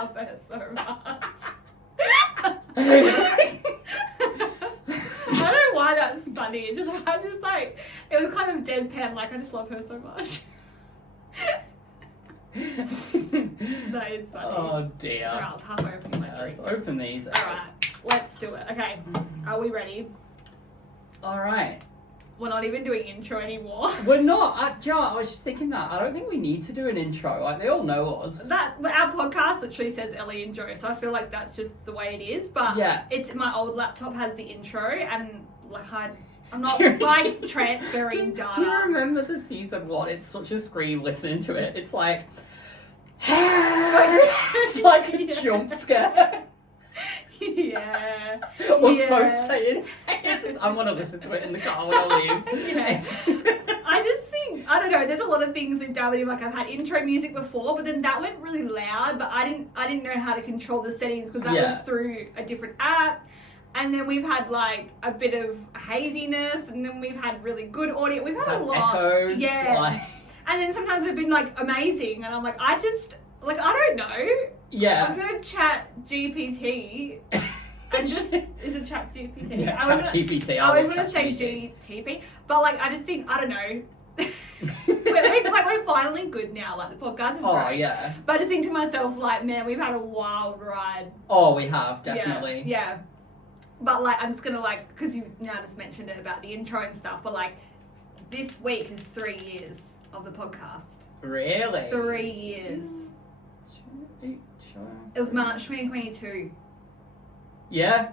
love her so much. I don't know why that's funny. It just I was just like, it was kind of deadpan. Like I just love her so much. That is funny. Oh dear. Alright, I was halfway opening my drink. Let's open these. Alright, let's do it. Okay, are we ready? Alright. We're not even doing intro anymore. We're not. Joe, I was just thinking that. I don't think we need to do an intro. Like, they all know us. Our podcast literally says Ellie&Joe, so I feel like that's just the way it is. But yeah. It's my old laptop has the intro, and like I'm not like transferring data. Do you remember the season 1? It's such a scream listening to it. It's like, it's like a jump scare. Yeah. Us both saying, I'm going to listen to it in the car when I leave. Yeah. I just think, I don't know, there's a lot of things with W, like I've had intro music before, but then that went really loud, but I didn't know how to control the settings because that was through a different app. And then we've had like a bit of haziness, and then we've had really good audio. We've had a lot. Echoes. Yeah. Like... And then sometimes they've been like amazing, and I'm like, I don't know. Yeah. I was going to chat GPT and just, is it chat GPT? Yeah, chat GPT. I was going to say GTP, but like, I just think, I don't know. we're finally good now, like the podcast is great. Oh, yeah. But I just think to myself, like, man, we've had a wild ride. Oh, we have, definitely. Yeah. But like, I'm just going to like, because you now just mentioned it about the intro and stuff, but like, this week is 3 years of the podcast. Really? 3 years. It was March 2022. Yeah,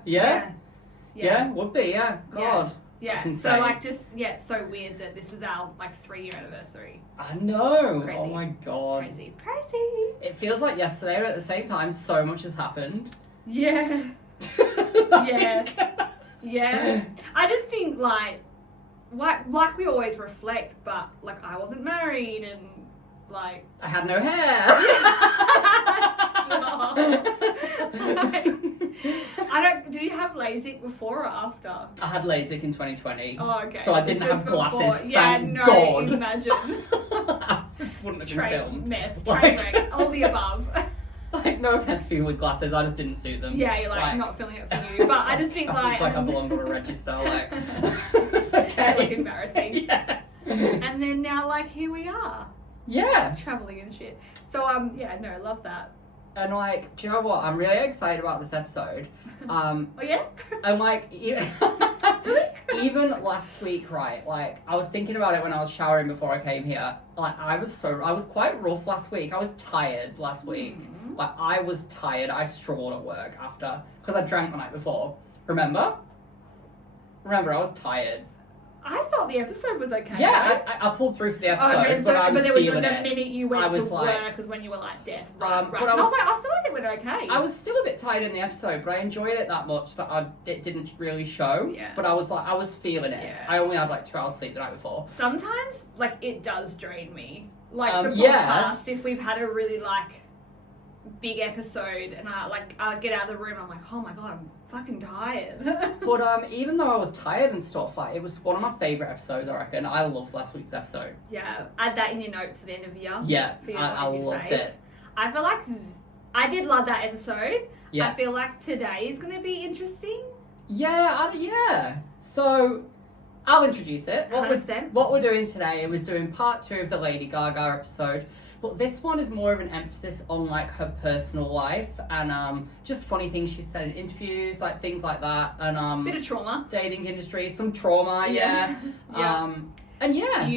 would be, yeah. God. Yeah. So like just it's so weird that this is our like 3-year anniversary. I know. Crazy. Oh my God. Crazy. It feels like yesterday, but at the same time, so much has happened. Yeah. Yeah. I just think like we always reflect, but like I wasn't married and like I had no hair. Did you have LASIK before or after? I had LASIK in 2020. Oh, okay. So I didn't have glasses, yeah, thank no, God. Imagine. Wouldn't have been Train filmed. mess, Like- train wreck, all the above. Like, no offense to people with glasses, I just didn't suit them. Yeah, you're like not feeling it for you. But I just think like... It's like I belong to a register, like... Okay. Like embarrassing. Yeah. And then now like here we are. Yeah. Travelling and shit. So yeah, no, I love that. And like, do you know what? I'm really excited about this episode. Oh yeah? And like, even last week, right? Like, I was thinking about it when I was showering before I came here. Like, I was quite rough last week. I was tired last week. Mm-hmm. Like, I was tired. I struggled at work after, because I drank the night before. Remember, I was tired. I thought the episode was okay. Yeah, right? I pulled through for the episode, okay, but I was there was feeling the it. minute you went to like, work was when you were like death. But Right. I was like, I feel like it went okay. I was still a bit tired in the episode, but I enjoyed it that much that it didn't really show. Yeah. But I was feeling it. Yeah. I only had like 2 hours sleep the night before. Sometimes, like, it does drain me. Like, the podcast, yeah. if we've had a really, like, big episode and I get out of the room, I'm like, oh my God, I'm fucking tired. But even though I was tired and stuff, like, it was one of my favourite episodes, I reckon. I loved last week's episode. Yeah, add that in your notes for the end of the year. Yeah, for your I loved it. I feel like I did love that episode. Yeah. I feel like today is going to be interesting. Yeah. So, I'll introduce it. 100%. What we're doing today is doing part 2 of the Lady Gaga episode. But this one is more of an emphasis on like her personal life and just funny things she said in interviews, like things like that, and Bit of trauma. dating industry, some trauma, yeah. And yeah,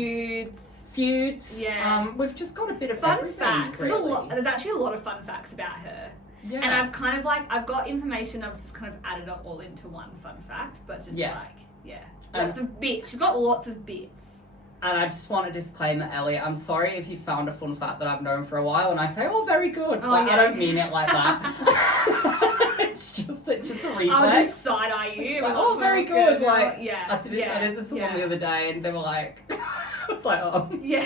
feuds. Yeah. We've just got a bit of Fun everything, facts. really. There's actually a lot of fun facts about her. Yeah. And I've kind of I've got information, I've just kind of added it all into one fun fact, but just lots of bits. She's got lots of bits. And I just want to disclaim that, Elliot, I'm sorry if you found a fun fact that I've known for a while and I say, oh, very good. I don't mean it like that. it's just a reflex. I'll just side-eye you. Like, oh, very good. Like, yeah. I did this one the other day and they were like, it's like, oh. Yeah.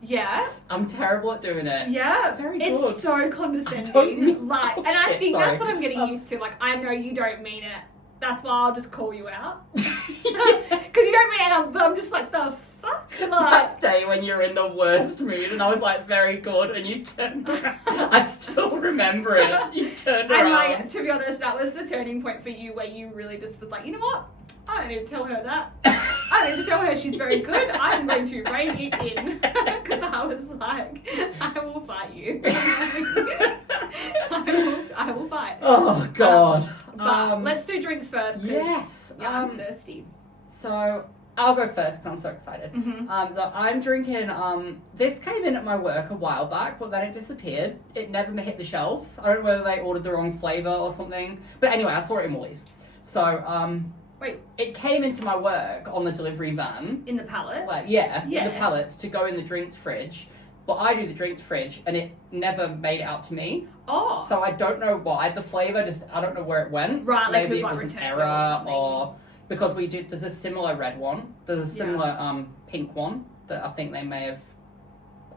Yeah. I'm terrible at doing it. Yeah. Very good. It's so condescending. I think that's what I'm getting used to. Like, I know you don't mean it. That's why I'll just call you out. Because you don't mean it, but I'm just like, the fuck? That day when you're in the worst mood and I was like very good and you turned around. I still remember it. You turned around. And like, to be honest, that was the turning point for you where you really just was like, you know what? I don't need to tell her that. I don't need to tell her she's very good. I'm going to rein it in. Because I was like, I will fight you. I will fight. Oh, God. But let's do drinks first. Yes. Yeah, I'm thirsty. So I'll go first because I'm so excited. Mm-hmm. So I'm drinking, this came in at my work a while back, but then it disappeared. It never hit the shelves. I don't know whether they ordered the wrong flavour or something. But anyway, I saw it in Woolies. So, Wait. It came into my work on the delivery van. In the pallets? Like, yeah, in the pallets to go in the drinks fridge. But I do the drinks fridge and it never made it out to me. Oh. So I don't know why. The flavour I don't know where it went. Right, like maybe it like was an returned error or because there's a similar red one. There's a similar pink one that I think they may have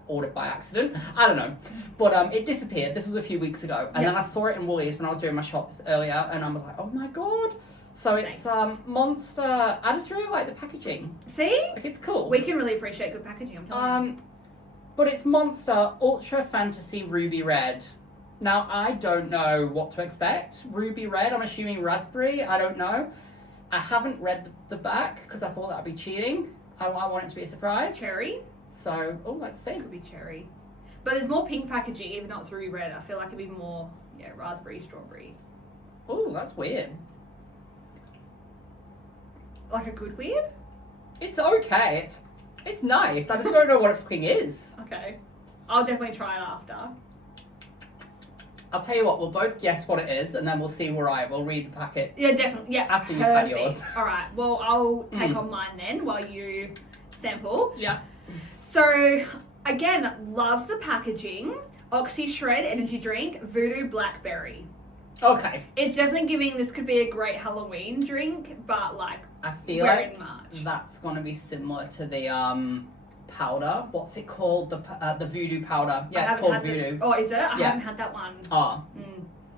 ordered by accident. I don't know. But it disappeared. This was a few weeks ago. And then I saw it in Woolies when I was doing my shops earlier and I was like, oh my God. So it's Monster. I just really like the packaging. See? Like, it's cool. We can really appreciate good packaging, I'm telling you. But it's Monster Ultra Fantasy Ruby Red. Now, I don't know what to expect. Ruby Red, I'm assuming raspberry. I don't know. I haven't read the back because I thought that would be cheating. I want it to be a surprise. Cherry? So, let's see. Could be cherry. But there's more pink packaging, even though it's ruby red. I feel like it'd be more, raspberry, strawberry. Oh, that's weird. Like a good weird? It's okay. It's nice. I just don't know what it fucking is. Okay. I'll definitely try it after. I'll tell you what, we'll both guess what it is, and then we'll see we'll read the packet. Yeah, definitely. Yeah, after you've had yours. All right. Well, I'll take on mine then while you sample. Yeah. So, again, love the packaging. Oxy Shred energy drink, Voodoo Blackberry. Okay. It's definitely giving, this could be a great Halloween drink, but like, I feel we're like in March. That's going to be similar to the powder. What's it called? The Voodoo powder. Yeah, it's called Voodoo. Oh, is it? I haven't had that one. Oh.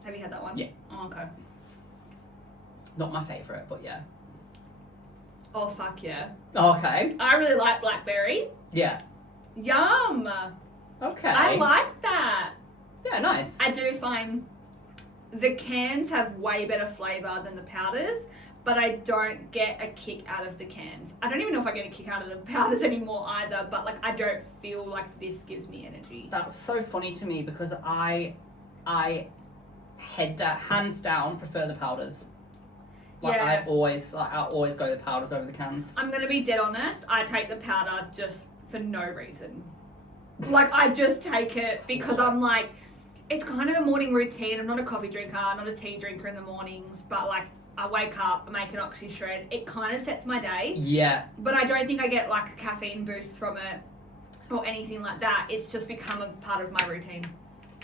Have you had that one? Yeah. Oh, okay. Not my favourite, but yeah. Oh, fuck yeah. Okay. I really like blackberry. Yeah. Yum. Okay. I like that. Yeah, nice. I do find the cans have way better flavour than the powders, but I don't get a kick out of the cans. I don't even know if I get a kick out of the powders anymore either, but like I don't feel like this gives me energy. That's so funny to me because I hands down prefer the powders. Like I always go the powders over the cans. I'm gonna be dead honest, I take the powder just for no reason. Like I just take it because I'm like, it's kind of a morning routine. I'm not a coffee drinker, not a tea drinker in the mornings, but like I wake up, I make an Oxy Shred. It kind of sets my day. Yeah. But I don't think I get like a caffeine boost from it or anything like that. It's just become a part of my routine.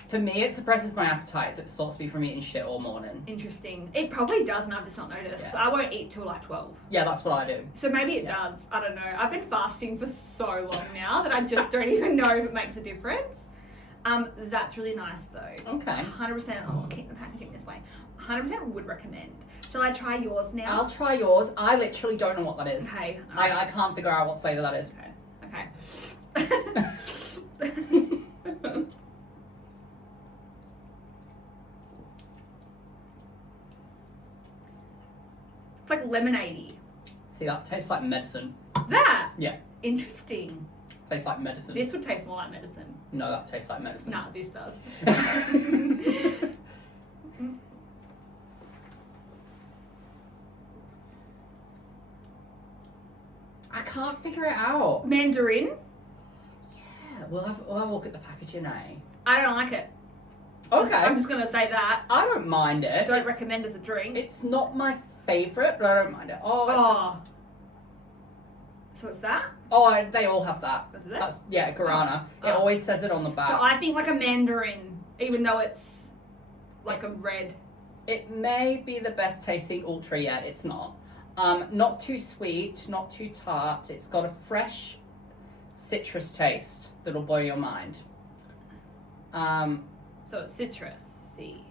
For me, it suppresses my appetite, so it stops me from eating shit all morning. Interesting. It probably does, and I've just not noticed. Yeah. I won't eat till like 12. Yeah, that's what I do. So maybe it does. I don't know. I've been fasting for so long now that I just don't even know if it makes a difference. That's really nice though. Okay. 100%. I'll keep the packaging this way. 100% would recommend. Shall I try yours now? I'll try yours. I literally don't know what that is. Okay. I can't figure out what flavour that is. Okay. It's like lemonade-y. See, that tastes like medicine. That? Yeah. Interesting. Tastes like medicine. This would taste more like medicine. No, that tastes like medicine. No, this does. I can't figure it out. Mandarin? Yeah, we'll have a look at the packaging, eh? I don't like it. Okay. I'm just going to say that. I don't mind it. Don't recommend as a drink. It's not my favourite, but I don't mind it. So it's that? Oh, they all have that. That's guarana. It always says it on the back. So I think like a mandarin, even though it's like a red. It may be the best tasting ultra yet. It's not. Not too sweet, not too tart. It's got a fresh citrus taste that'll blow your mind. So it's citrus. C.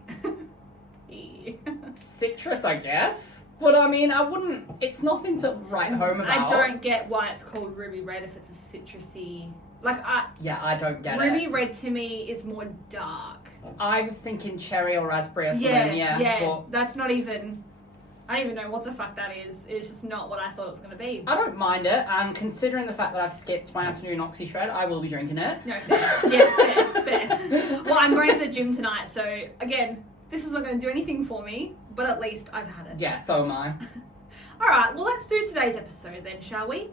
Citrus, I guess. But I mean, I wouldn't. It's nothing to write home about. I don't get why it's called ruby red if it's a citrusy. Like I don't get ruby it. red to me is more dark. I was thinking cherry or raspberry or something. Yeah. But That's not even. I don't even know what the fuck that is. It's just not what I thought it was going to be. I don't mind it, and considering the fact that I've skipped my afternoon Oxy Shred, I will be drinking it. No, fair. Yeah, fair. Well, I'm going to the gym tonight, so again, this is not going to do anything for me, but at least I've had it. Yeah, so am I. All right, well, let's do today's episode then, shall we?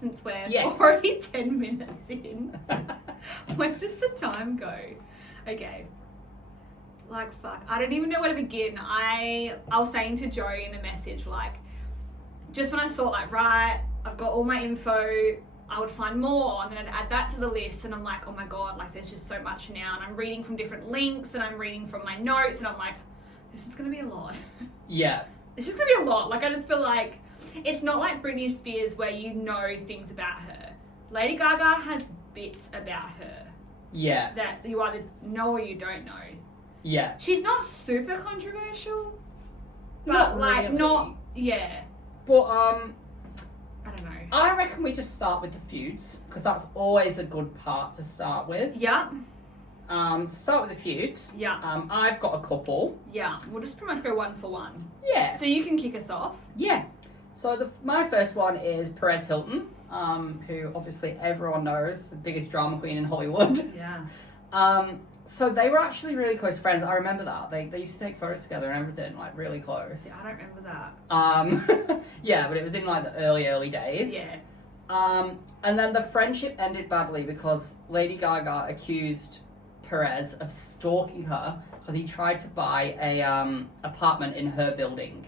Since we're Yes. already 10 minutes in. Where does the time go? Okay. Like, fuck. I don't even know where to begin. I was saying to Joe in a message, like, just when I thought, like, right, I've got all my info, I would find more, and then I'd add that to the list, and I'm like, oh my god, like, there's just so much now, and I'm reading from different links, and I'm reading from my notes, and I'm like, this is going to be a lot. Yeah. It's just going to be a lot. Like, I just feel like, it's not like Britney Spears where you know things about her. Lady Gaga has bits about her. Yeah. That you either know or you don't know. Yeah. She's not super controversial, but Not like really. not yeah. But I don't know. I reckon we just start with the feuds, because that's always a good part to start with. Yeah, So start with the feuds. yeah, I've got a couple. yeah. We'll just pretty much go one for one. Yeah. So you can kick us off. Yeah. So my first one is Perez Hilton, who obviously everyone knows, the biggest drama queen in Hollywood. Yeah. So they were actually really close friends. I remember that. They used to take photos together and everything, like really close. Yeah, I don't remember that. Yeah, but it was in like the early days. Yeah. And then the friendship ended badly because Lady Gaga accused Perez of stalking her because he tried to buy a apartment in her building,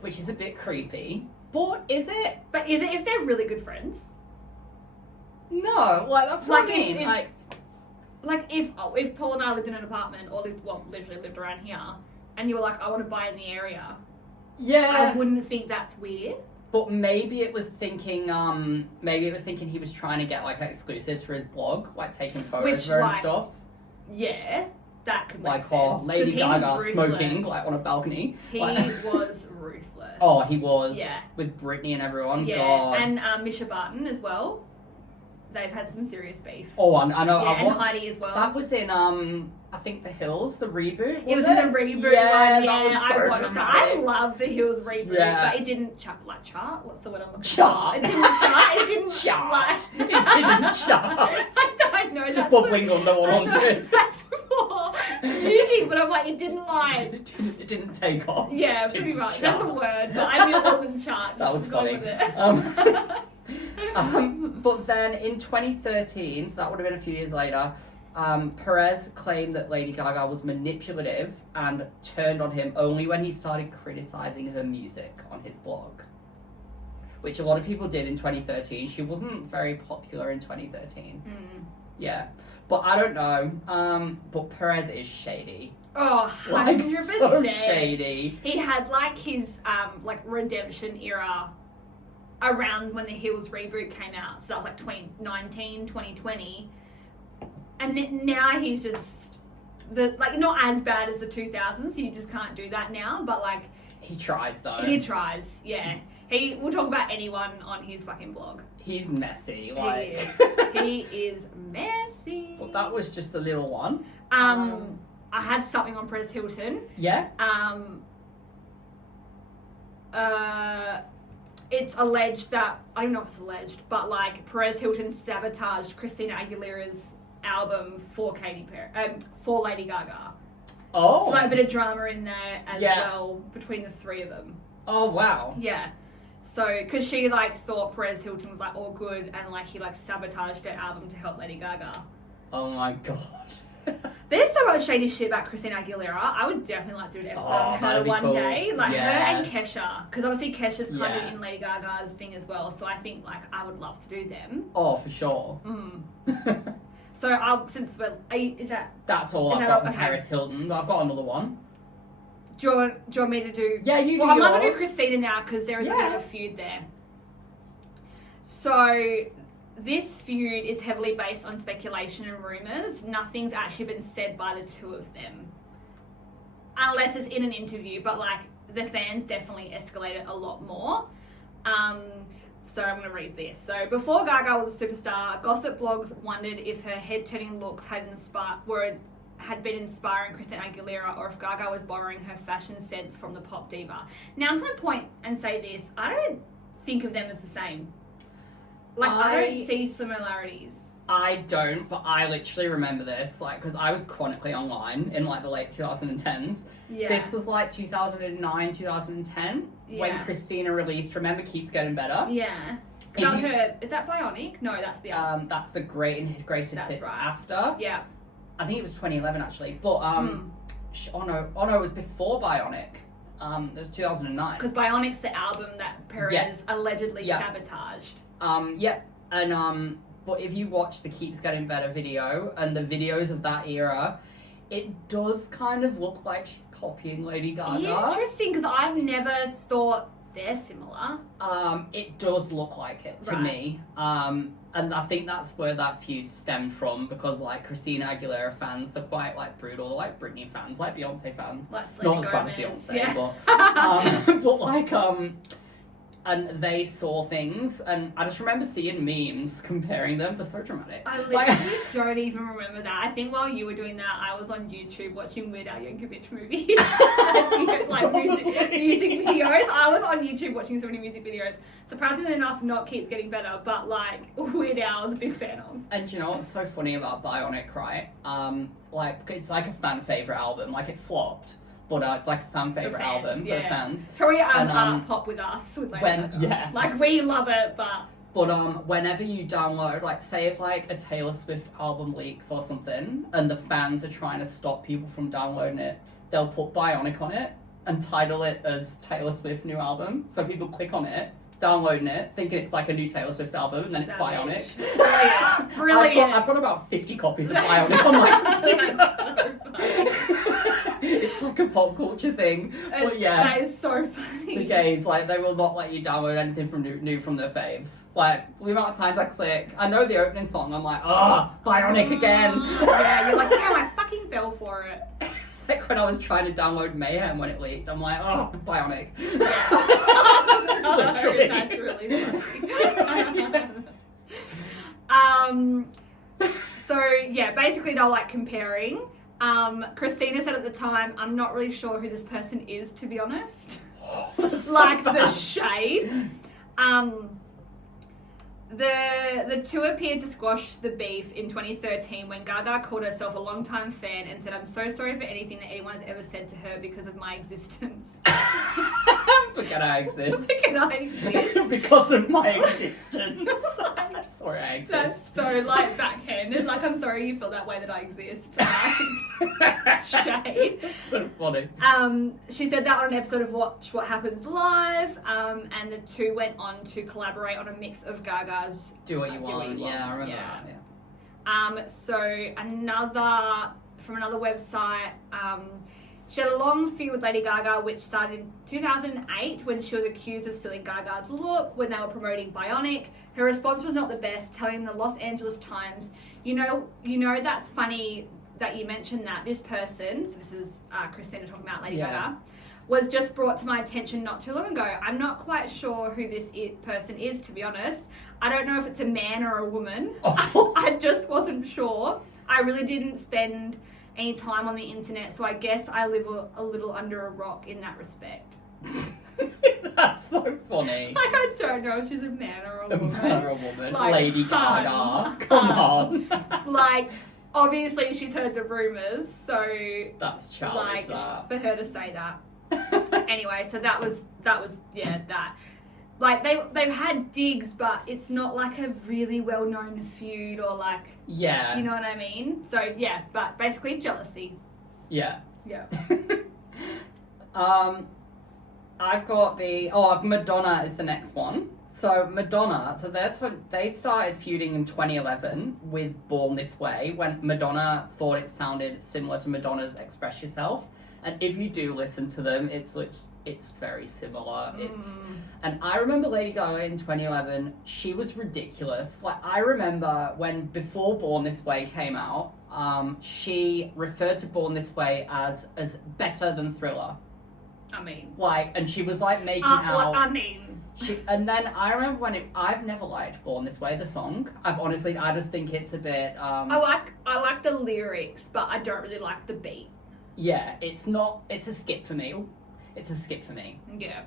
which is a bit creepy. But is it? But is it if they're really good friends? No, like that's what Like, I mean. if- Like if Paul and I lived in an apartment or literally lived around here, and you were like, I want to buy in the area, yeah, I wouldn't think that's weird. but maybe it was thinking he was trying to get like exclusives for his blog, like taking photos Which, of her and like, stuff. Yeah, that could make Like, sense. Lady 'Cause he was Gaga ruthless. smoking like on a balcony. He Like- was ruthless. Oh, he was. Yeah. With Britney and everyone. Yeah, God. and Misha Barton as well. They've had some serious beef. Oh, I know. Yeah, I and watched. Heidi as well. That was in I think The Hills, the reboot. It was it? in the reboot Yeah, one. that was Yeah, so I watched that. I dramatic. love the Hills reboot, Yeah. but it didn't chart. What's the word I'm looking Chart. for? It didn't chart. It didn't Chart. like- It didn't chart. I know that's Bob the- Wingle, no one I wanted know it. that's for music, but I'm like, it didn't like. It didn't take off. Yeah, It pretty didn't much. That's a chart. word, but I knew it wasn't chart. That was Just go funny. with it. But then in 2013, so that would have been a few years later, Perez claimed that Lady Gaga was manipulative and turned on him only when he started criticizing her music on his blog, which a lot of people did in 2013. She wasn't very popular in 2013. Yeah, but I don't know. But Perez is shady. Oh, Like, 100%. so shady. He had like his like redemption era around when the Hills reboot came out. So that was like 2019, 2020. And now he's just not as bad as the 2000s. You just can't do that now, but like He tries though. he tries. Yeah. He will talk about anyone on his fucking blog. He's messy. Like He is messy. But that was just a little one. I had something on Perez Hilton. Yeah. It's alleged that, I don't know if it's alleged, but like Perez Hilton sabotaged Christina Aguilera's album for for Lady Gaga. Oh. So like a bit of drama in there as Yeah. well between the three of them. Oh wow. Yeah. So, because she like thought Perez Hilton was like all good and like he like sabotaged her album to help Lady Gaga. Oh my god. There's so much shady shit about Christina Aguilera. I would definitely like to do an episode on her that'd be one cool. day. Like her and Yes. Kesha. Because obviously Kesha's kind Yeah. of in Lady Gaga's thing as well. So I think like I would love to do them. Oh, for sure. So since is that, That's all Is I've that got all- from okay. Paris Hilton. I've got another one. do you want me to do? Yeah, you do Well, I'm not going to do yours. Christina now because there is a bit Yeah. of a feud there. So this feud is heavily based on speculation and rumours. Nothing's actually been said by the two of them. Unless it's in an interview, but like the fans definitely escalated a lot more. So I'm going to read this. So before Gaga was a superstar, gossip blogs wondered if her head-turning looks had been inspiring Christina Aguilera, or if Gaga was borrowing her fashion sense from the pop diva. Now I'm just going to point and say this. I don't think of them as the same. Like, I don't see similarities. I don't, but I literally remember this, like, because I was chronically online in, like, the late 2010s. Yeah. This was, like, 2009, 2010, when Christina released Remember Keeps Getting Better. Yeah. That was her, is that Bionic? No, that's the other. That's the Greatest Hits after. Yeah. I think it was 2011, actually. But, oh no, it was before Bionic. It was 2009. Because Bionic's the album that Perez allegedly sabotaged. And, but if you watch the Keeps Getting Better video and the videos of that era, it does kind of look like she's copying Lady Gaga. Interesting, because I've never thought they're similar. It does look like it to me. And I think that's where that feud stemmed from, because, like, Christina Aguilera fans, they're quite, like, brutal, like Britney fans, like Beyonce fans. Like Not as bad as Beyonce, but like, and they saw things, and I just remember seeing memes comparing them. They're so dramatic. I literally don't even remember that. I think while you were doing that, I was on YouTube watching Weird Al Yankovic movies. Like music videos. I was on YouTube watching so many music videos. Surprisingly enough, not Keeps Getting Better, but like Weird Al I was a big fan of. And you know what's so funny about Bionic, right? Like, it's like a fan favourite album. Like, it flopped. But it's like a fan favourite album for the fans. Probably pop with us. With Like, we love it, but... But whenever you download, like, say if, like, a Taylor Swift album leaks or something, and the fans are trying to stop people from downloading it, they'll put Bionic on it and title it as Taylor Swift new album. So people click on it, downloading it, thinking it's like a new Taylor Swift album, and then it's Bionic. Brilliant. I've got about 50 copies of Bionic on my computer. It's like a pop culture thing. But yeah, that is so funny. The gays, like, they will not let you download anything from new from their faves. Like, the amount of times I click, I know the opening song, I'm like, Bionic again. Yeah, you're like, damn, I fucking fell for it. Like when I was trying to download Mayhem when it leaked, I'm like, Bionic. Yeah. Literally. That's really funny. So yeah, basically they're like comparing. Christina said at the time, I'm not really sure who this person is, to be honest. Like, so the shade. The two appeared to squash the beef in 2013 when Gaga called herself a longtime fan and said, I'm so sorry for anything that anyone has ever said to her because of my existence. Forget I exist. Forget I exist. Because of my existence. I'm sorry I exist. That's so, like, backhanded. Like, I'm sorry you feel that way that I exist. Shade. That's so funny. She said that on an episode of Watch What Happens Live, and the two went on to collaborate on a mix of Gaga's Do What You Want. Yeah, I remember that. Yeah. So from another website, she had a long feud with Lady Gaga, which started in 2008 when she was accused of stealing Gaga's look when they were promoting Bionic. Her response was not the best, telling the Los Angeles Times, you know, that's funny that you mentioned that. This person, so this is Christina talking about Lady Gaga, was just brought to my attention not too long ago. I'm not quite sure who this person is, to be honest. I don't know if it's a man or a woman. I just wasn't sure. I really didn't spend any time on the internet, so I guess I live a little under a rock in that respect. That's so funny. Like, I don't know if she's a man or a woman. A man or a woman. Like, Lady Gaga. Come on. Like, obviously she's heard the rumours, so that's childish. Like, for her to say that. Anyway, so that was that. Like, they've had digs, but it's not like a really well-known feud or like, you know what I mean? So yeah, but basically jealousy. Yeah. I've got Madonna is the next one. So Madonna, they started feuding in 2011 with Born This Way when Madonna thought it sounded similar to Madonna's Express Yourself. And if you do listen to them, it's very similar. And I remember Lady Gaga in 2011, she was ridiculous. Like, I remember before Born This Way came out, she referred to Born This Way as better than Thriller. I mean. Like, and she was like making out. Well, I mean. And then I remember when I've never liked Born This Way, the song. I just think it's a bit. I like the lyrics, but I don't really like the beat. Yeah, it's a skip for me. It's a skip for me. Yeah.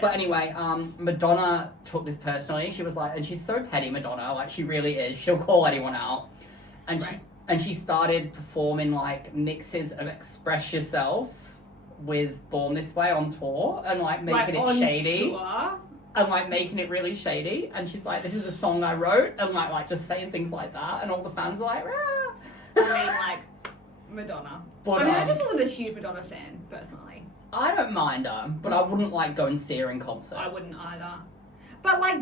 But anyway, Madonna took this personally. She was like, and she's so petty, Madonna. Like, she really is. She'll call anyone out. And she started performing like mixes of Express Yourself with Born This Way on tour and like making it shady. Tour? And like making it really shady. And she's like, this is a song I wrote, and like just saying things like that, and all the fans were like, rah. I mean, like, Madonna. But, I just wasn't a huge Madonna fan, personally. I don't mind her, but I wouldn't like go and see her in concert. I wouldn't either. But like,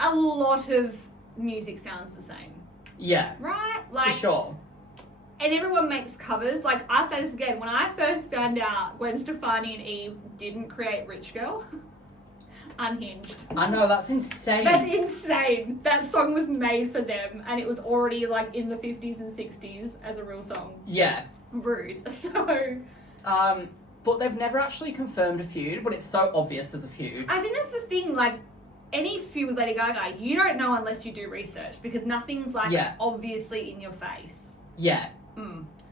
a lot of music sounds the same. Yeah. Right? Like, for sure. And everyone makes covers. Like, I say this again, when I first found out Gwen Stefani and Eve didn't create Rich Girl, Unhinged. I know, that's insane. That's insane. That song was made for them, and it was already like in the 50s and 60s as a real song. Yeah. Rude. So. But they've never actually confirmed a feud, but it's so obvious there's a feud. I think that's the thing, like, any feud with Lady Gaga, you don't know unless you do research, because nothing's like obviously in your face. Yeah.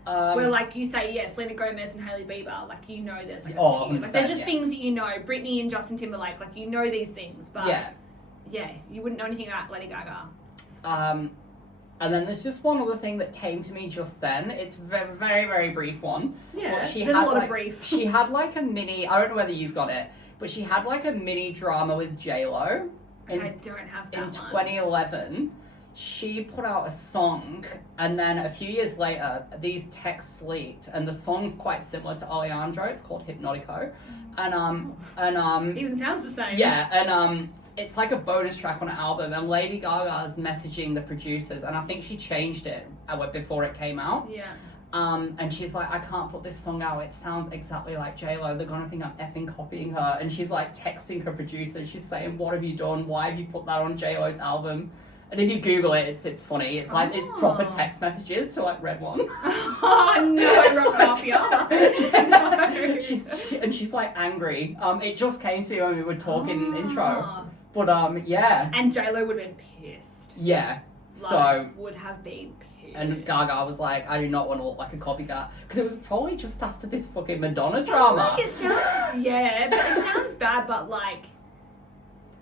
Where, like, you say, Selena Gomez and Hailey Bieber, like, you know there's, like, a feud. Like, there's just things that you know. Britney and Justin Timberlake, like, you know these things, but, you wouldn't know anything about Lady Gaga. And then there's just one other thing that came to me just then. It's a very, very, very brief one. Yeah, there's a lot of brief. She had, like, a mini, I don't know whether you've got it, but she had, like, a mini drama with J-Lo. I don't have that in 2011. She put out a song, and then a few years later, these texts leaked, and the song's quite similar to Ellie&Joe. It's called Hypnotico, and even sounds the same. Yeah, and it's like a bonus track on an album, and Lady Gaga's messaging the producers, and I think she changed it before it came out. Yeah. And she's like, I can't put this song out. It sounds exactly like J-Lo. They're gonna think I'm effing copying her. And she's like texting her producers. She's saying, what have you done? Why have you put that on J-Lo's album? And if you Google it, it's funny. It's like, it's proper text messages to like Red One. Oh no, Rock Mafia. No. She's like angry. It just came to me when we were talking intro. But yeah. And J-Lo would have been pissed. Yeah. So would have been pissed. And Gaga was like, I do not want to look like a copycat. Because it was probably just after this fucking Madonna drama. Like, it sounds, but it sounds bad, but like,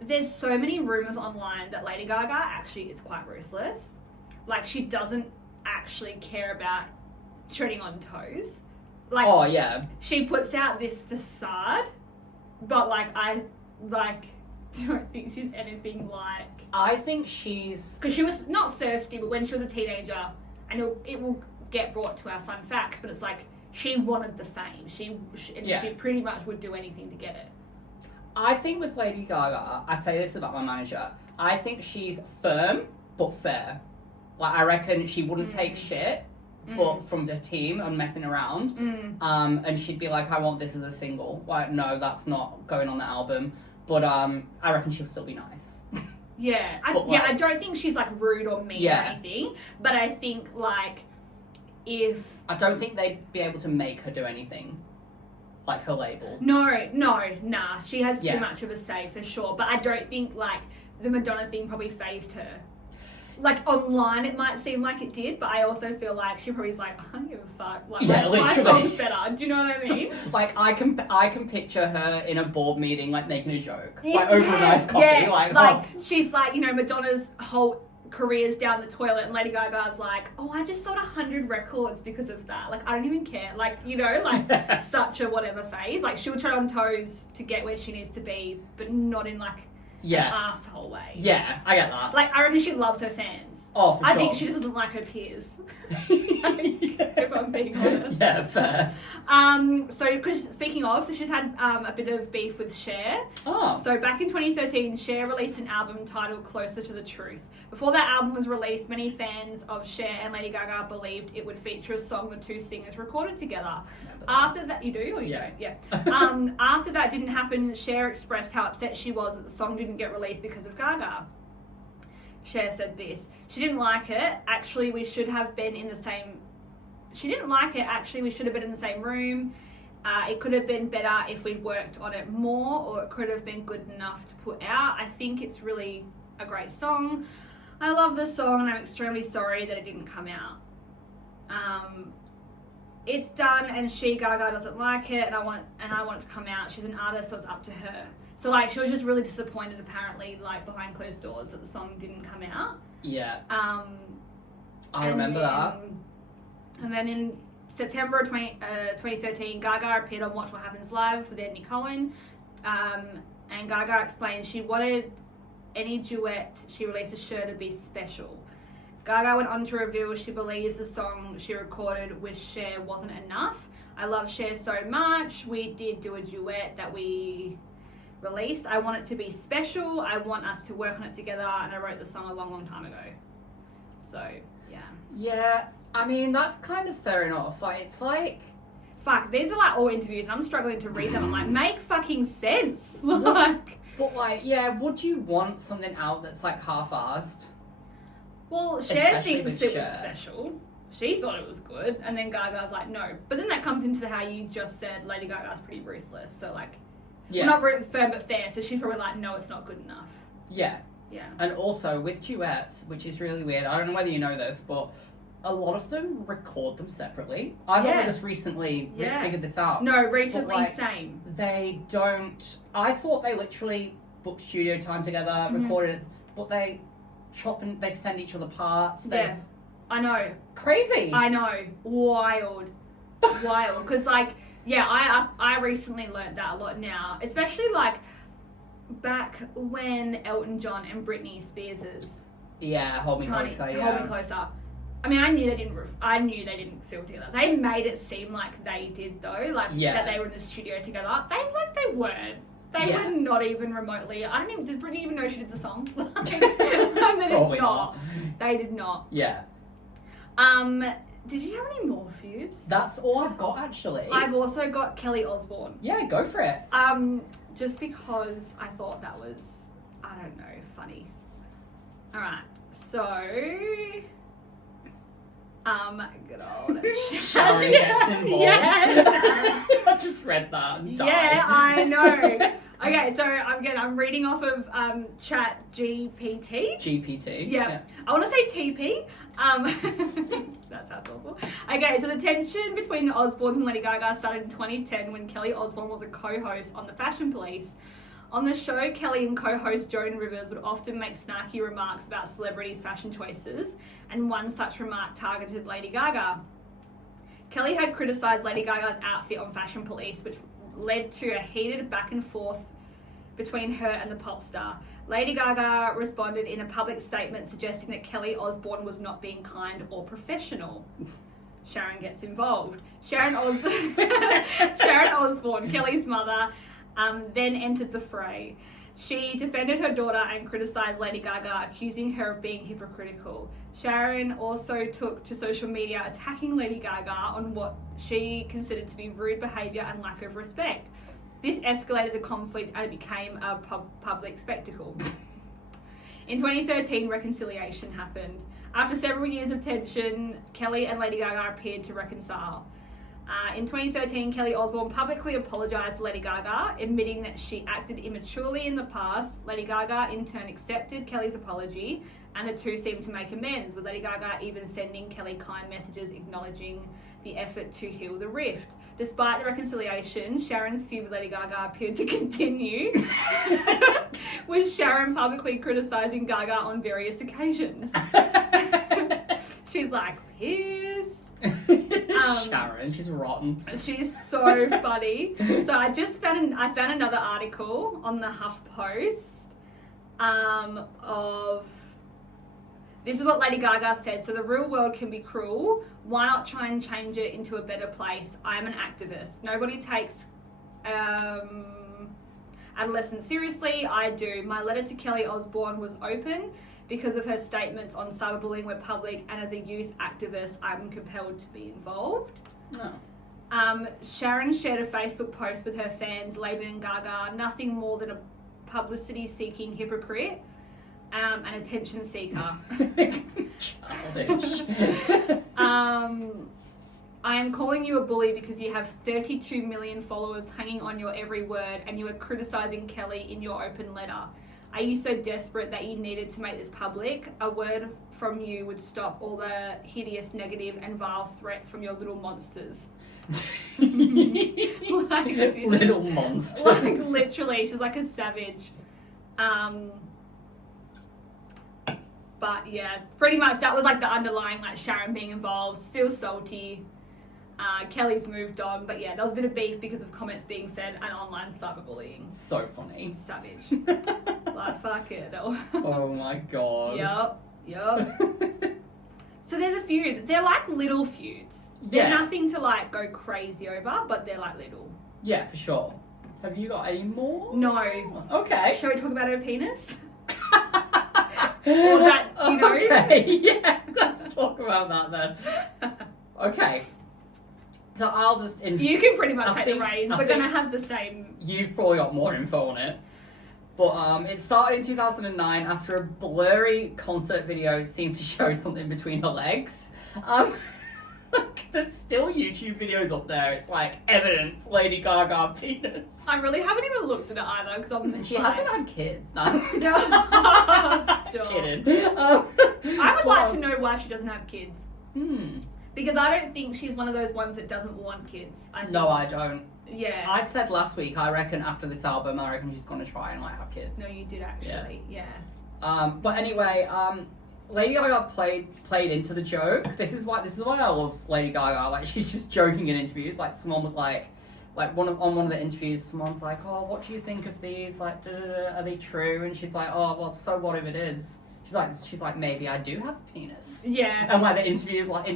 there's so many rumours online that Lady Gaga actually is quite ruthless. Like, she doesn't actually care about treading on toes. Like, she puts out this facade, but like, I don't think she's anything like... I think she's... Because she was not thirsty, but when she was a teenager, and it will get brought to our fun facts, but it's like, she wanted the fame. She pretty much would do anything to get it. I think with Lady Gaga, I say this about my manager, I think she's firm, but fair. Like, I reckon she wouldn't take shit, but from the team and messing around. And she'd be like, I want this as a single. Like, no, that's not going on the album. But I reckon she'll still be nice. Yeah. I don't think she's, like, rude or mean or anything. But I think, like, if... I don't think they'd be able to make her do anything. Like, her label. Nah. She has too much of a say, for sure. But I don't think, like, the Madonna thing probably phased her. Like, online it might seem like it did, but I also feel like she probably is like, I don't give a fuck. Like, my song's better. Do you know what I mean? Like, I can picture her in a board meeting, like, making a joke. Like, over a nice coffee. Yeah. Like, she's like, you know, Madonna's whole career's down the toilet, and Lady Gaga's like, oh, I just sold 100 records because of that. Like, I don't even care. Like, you know, like, such a whatever phase. Like, she'll tread on toes to get where she needs to be, but not in, like, an asshole way. Yeah, I get that. Like, I reckon she loves her fans. Oh, for sure. I think she just doesn't like her peers. If I'm being honest. Yeah, fair. Speaking of, so she's had a bit of beef with Cher. Oh. So back in 2013, Cher released an album titled Closer to the Truth. Before that album was released, many fans of Cher and Lady Gaga believed it would feature a song the two singers recorded together. After that, you do or you don't? Yeah. After that didn't happen, Cher expressed how upset she was that the song didn't get released because of Gaga. Cher said this: she didn't like it. Actually, we should have been in the same... She didn't like it. Actually, we should have been in the same room. It could have been better if we'd worked on it more, or it could have been good enough to put out. I think it's really a great song. I love the song, and I'm extremely sorry that it didn't come out. It's done, and Gaga doesn't like it, and I want it to come out. She's an artist, so it's up to her. So like, she was just really disappointed, apparently, like behind closed doors, that the song didn't come out. Yeah. I remember that. And then in September 2013, Gaga appeared on Watch What Happens Live with Andy Cohen, and Gaga explained she wanted any duet she released sure to be special. Gaga went on to reveal she believes the song she recorded with Cher wasn't enough. I love Cher so much. We did do a duet that we released. I want it to be special. I want us to work on it together, and I wrote the song a long, long time ago. So, yeah. Yeah, I mean, that's kind of fair enough. Like, it's like... Fuck, these are like all interviews, and I'm struggling to read them. I'm like, make fucking sense. Like... But like, yeah, would you want something out that's like half-assed? Well, Cher thinks it was special. She thought it was good, and then Gaga's like, no. But then that comes into how you just said Lady Gaga's pretty ruthless. So like, yeah. Well, not firm but fair. So she's probably like, no, it's not good enough. Yeah. Yeah. And also with duets, which is really weird. I don't know whether you know this, but a lot of them record them separately. I've only just recently figured this out. No, recently, like, same. They don't... I thought they literally booked studio time together, recorded it, but they chop and they send each other parts. Yeah, I know. It's crazy. I know. Wild. Because, like, yeah, I recently learnt that a lot now. Especially, like, back when Elton-John and Britney Spears'... Yeah, Hold Me Closer, yeah. Hold Me Closer. I mean, I knew they didn't film together. They made it seem like they did, though. Like, that they were in the studio together. They weren't. They were not even remotely. Does Britney even know she did the song? They did not. They did not. Yeah. Did you have any more feuds? That's all I've got, actually. I've also got Kelly Osbourne. Yeah, go for it. Just because I thought that was, I don't know, funny. Alright, so... good old Sharon gets involved. Yes. I just read that and died. Yeah, I know. Okay, so I'm reading off of Chat GPT. GPT. Yeah. I want to say TP. That sounds awful. Okay, so the tension between the Osbournes and Lady Gaga started in 2010 when Kelly Osbourne was a co-host on The Fashion Police. On the show, Kelly and co-host Joan Rivers would often make snarky remarks about celebrities' fashion choices, and one such remark targeted Lady Gaga. Kelly had criticised Lady Gaga's outfit on Fashion Police, which led to a heated back and forth between her and the pop star. Lady Gaga responded in a public statement suggesting that Kelly Osbourne was not being kind or professional. Sharon gets involved. Sharon Osbourne, Kelly's mother, then entered the fray. She defended her daughter and criticised Lady Gaga, accusing her of being hypocritical. Sharon also took to social media attacking Lady Gaga on what she considered to be rude behaviour and lack of respect. This escalated the conflict and it became a public spectacle. In 2013, reconciliation happened. After several years of tension, Kelly and Lady Gaga appeared to reconcile. In 2013, Kelly Osbourne publicly apologised to Lady Gaga, admitting that she acted immaturely in the past. Lady Gaga, in turn, accepted Kelly's apology, and the two seemed to make amends, with Lady Gaga even sending Kelly kind messages acknowledging the effort to heal the rift. Despite the reconciliation, Sharon's feud with Lady Gaga appeared to continue, with Sharon publicly criticising Gaga on various occasions. She's like, pissed. Sharon, she's rotten. She's so funny. So I found another article on the HuffPost of this is what Lady Gaga said. So the real world can be cruel. Why not try and change it into a better place? I'm an activist. Nobody takes adolescents seriously. I do. My letter to Kelly Osbourne was open because of her statements on cyberbullying were public, and as a youth activist, I'm compelled to be involved. Oh. Sharon shared a Facebook post with her fans labeling Gaga nothing more than a publicity-seeking hypocrite and attention seeker. Childish. I am calling you a bully because you have 32 million followers hanging on your every word and you are criticising Kelly in your open letter. Are you so desperate that you needed to make this public? A word from you would stop all the hideous, negative and vile threats from your little monsters. Little monsters. Like, literally, she's like a savage. But yeah, pretty much that was like the underlying, like, Sharon being involved, still salty. Kelly's moved on, but yeah, there was a bit of beef because of comments being said and online cyberbullying. So funny. Savage. Like, fuck it. Oh my god. Yup. So they're the feuds. They're like little feuds. They're nothing to like go crazy over, but they're like little. Yeah, for sure. Have you got any more? No. Okay. Shall we talk about her penis? Or that, you know? Okay, yeah. Let's talk about that then. Okay. So I'll just... You can pretty much take the reins. We're going to have the same... You've probably got more info on it. But it started in 2009 after a blurry concert video seemed to show something between her legs. There's still YouTube videos up there. It's like evidence, Lady Gaga penis. I really haven't even looked at it either because I'm She hasn't had kids. No. Stop. Kidding. I would like to know why she doesn't have kids. Because I don't think she's one of those ones that doesn't want kids. No, I don't. Yeah. I said last week, I reckon after this album, I reckon she's going to try and like have kids. No, you did actually. Yeah. But anyway, Lady Gaga played into the joke. This is why I love Lady Gaga. Like, she's just joking in interviews. Like, someone was like on one of the interviews, someone's like, "Oh, what do you think of these? Like, are they true?" And she's like, "Oh, well, so what if it is?" She's like, "Maybe I do have a penis." Yeah. And like the interviewer's like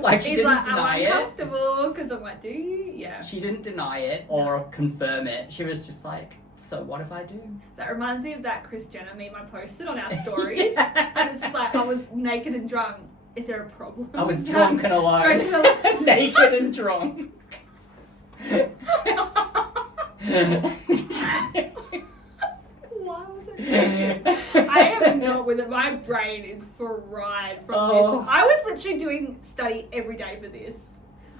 like she didn't deny it. I'm uncomfortable because I'm like, do you? Yeah. She didn't deny it or confirm it. She was just like, so what if I do? That reminds me of that Kris Jenner meme I posted on our stories. And it's just like, I was naked and drunk. Is there a problem? I was drunk and alone. Naked and drunk. Why was it naked? I am not with it. My brain is fried from this. I was literally doing study every day for this.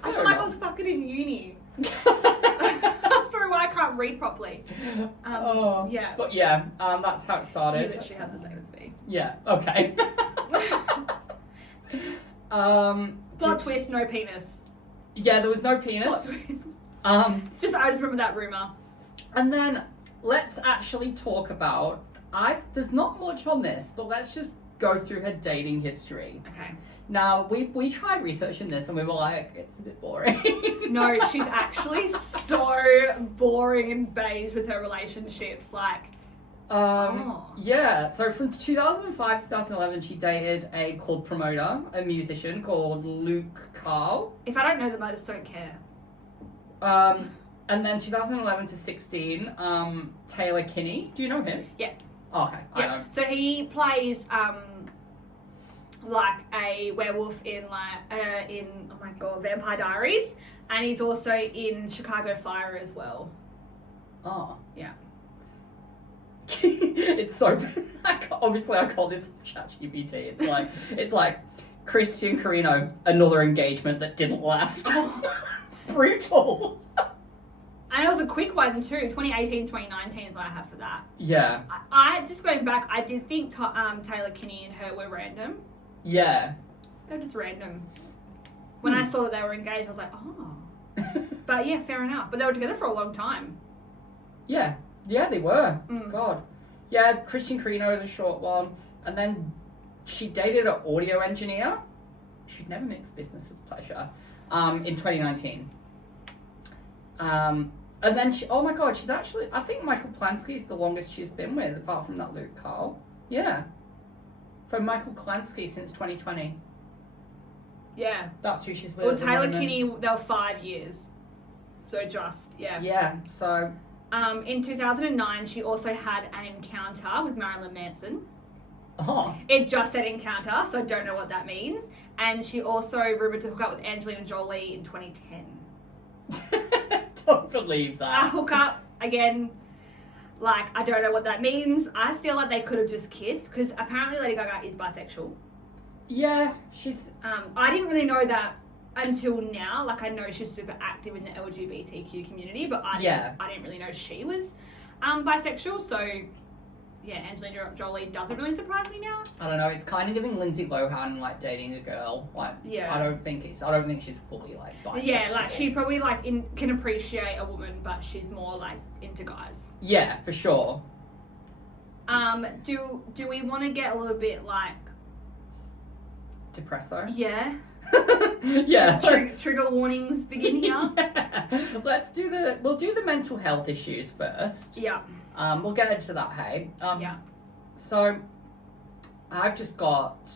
I feel like I was fucking in uni. Sorry, why I can't read properly. Yeah. But yeah, that's how it started. You literally have the same as me. Yeah, okay. Plot twist, no penis. Yeah, there was no penis. I just remember that rumour. And then let's actually talk about there's not much on this, but let's just go through her dating history. Okay. Now, we tried researching this and we were like, it's a bit boring. No, she's actually so boring and beige with her relationships. Like, yeah. So from 2005 to 2011, she dated a club promoter, a musician called Luke Carl. If I don't know them, I just don't care. And then 2011 to 16, Taylor Kinney. Do you know him? Yeah. Oh, okay. Yeah. I know. So he plays like a werewolf in Vampire Diaries, and he's also in Chicago Fire as well. Oh. Yeah. It's so obviously I call this ChatGPT. It's like Christian Carino, another engagement that didn't last. Brutal. And it was a quick one too. 2018, 2019 is what I have for that. Yeah. I just going back, I did think Taylor Kinney and her were random. Yeah. They're just random. When I saw that they were engaged, I was like, oh. But yeah, fair enough. But they were together for a long time. Yeah. Yeah, they were. God. Yeah, Christian Carino is a short one. And then she dated an audio engineer. She'd never mix business with pleasure. In 2019. And then oh my god, she's actually, I think Michael Plansky is the longest she's been with, apart from that Luke Carl. Yeah. So Michael Plansky since 2020. Yeah. That's who she's with. Well, Taylor Kinney, they were 5 years. So yeah. Yeah, so... in 2009, she also had an encounter with Marilyn Manson. Oh. It just said encounter, so I don't know what that means. And she also rumoured to hook up with Angelina Jolie in 2010. Don't believe that. A hookup, again, like, I don't know what that means. I feel like they could have just kissed, because apparently Lady Gaga is bisexual. Yeah, she's... I didn't really know that until now, like, I know she's super active in the LGBTQ community, but I didn't really know she was bisexual, so yeah, Angelina Jolie doesn't really surprise me now. I don't know, it's kind of giving Lindsay Lohan, like, dating a girl. Like, I don't think she's fully, like, bisexual. Yeah, like, she probably, like, can appreciate a woman, but she's more, like, into guys. Yeah, for sure. Do we want to get a little bit, like... Depresso? Yeah. Yeah. Trigger warnings begin here. Yeah. We'll do the mental health issues first. Yeah. We'll get into that, hey. Yeah. So, I've just got...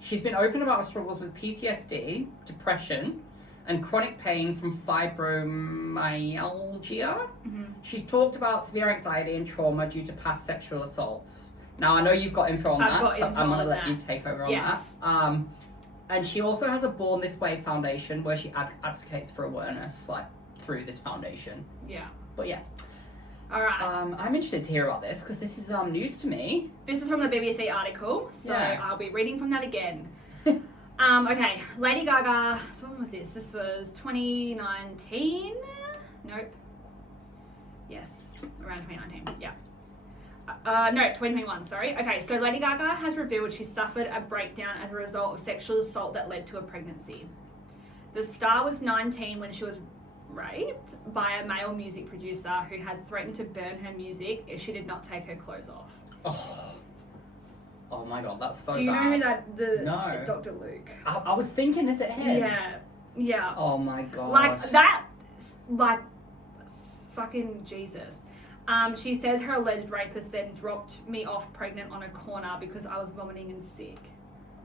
She's been open about her struggles with PTSD, depression, and chronic pain from fibromyalgia. Mm-hmm. She's talked about severe anxiety and trauma due to past sexual assaults. Now, I know you've got info on that, so I'm going to let you take over on that. And she also has a Born This Way foundation where she advocates for awareness, like, through this foundation. Yeah. But yeah. All right. I'm interested to hear about this because this is news to me. This is from the BBC article, so I'll be reading from that again. Okay, Lady Gaga. So when was this? This was 2019. Nope. Yes, around 2019. Yeah. No, 2021, sorry. Okay, so Lady Gaga has revealed she suffered a breakdown as a result of sexual assault that led to a pregnancy. The star was 19 when she was raped by a male music producer who had threatened to burn her music if she did not take her clothes off. Oh my god, that's so bad. Do you know who No. Dr. Luke? I was thinking, is it him? Yeah. Oh my god. Like, fucking Jesus. She says her alleged rapist then dropped me off pregnant on a corner because I was vomiting and sick.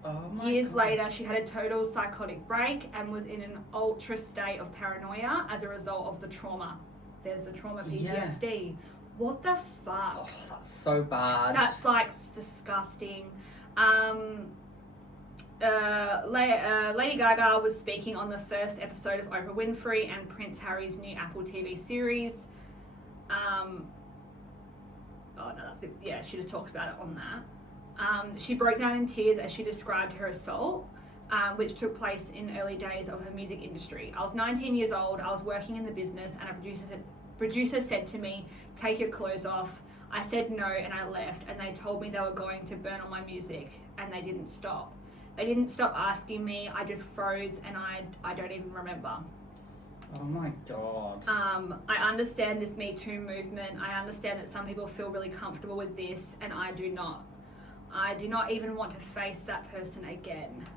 Oh my Years god. later, she had a total psychotic break and was in an ultra state of paranoia as a result of the trauma. There's the trauma PTSD. Yeah. What the fuck? Oh, that's so bad. That's, like, disgusting. Lady Gaga was speaking on the first episode of Oprah Winfrey and Prince Harry's new Apple TV series. She just talks about it on that. She broke down in tears as she described her assault, which took place in early days of her music industry. I was 19 years old, I was working in the business, and a producer said to me, "Take your clothes off." I said no and I left, and they told me they were going to burn all my music, and they didn't stop. They didn't stop asking me, I just froze, and I don't even remember. Oh my god. I understand this Me Too movement. I understand that some people feel really comfortable with this, and I do not. I do not even want to face that person again.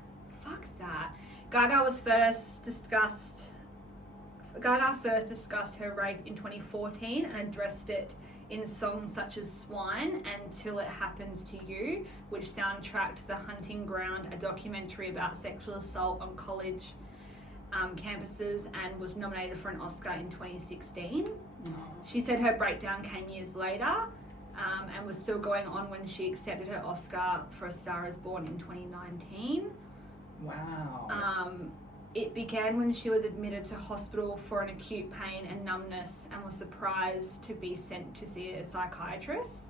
Fuck that. Gaga first discussed her rape in 2014 and addressed it in songs such as Swine and Till It Happens to You, which soundtracked The Hunting Ground, a documentary about sexual assault on college campuses, and was nominated for an Oscar in 2016. Oh. She said her breakdown came years later and was still going on when she accepted her Oscar for A Star Is Born in 2019. Wow. It began when she was admitted to hospital for an acute pain and numbness and was surprised to be sent to see a psychiatrist.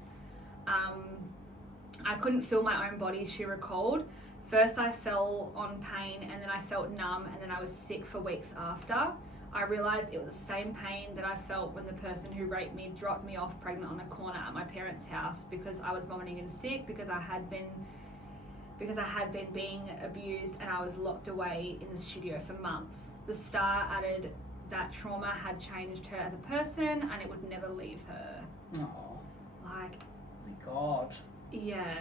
I couldn't feel my own body, she recalled. First I fell on pain, and then I felt numb, and then I was sick for weeks after. I realised it was the same pain that I felt when the person who raped me dropped me off pregnant on a corner at my parents' house because I was vomiting and sick, because I had been being abused, and I was locked away in the studio for months. The star added that trauma had changed her as a person and it would never leave her. Oh. Like, my god. Yeah.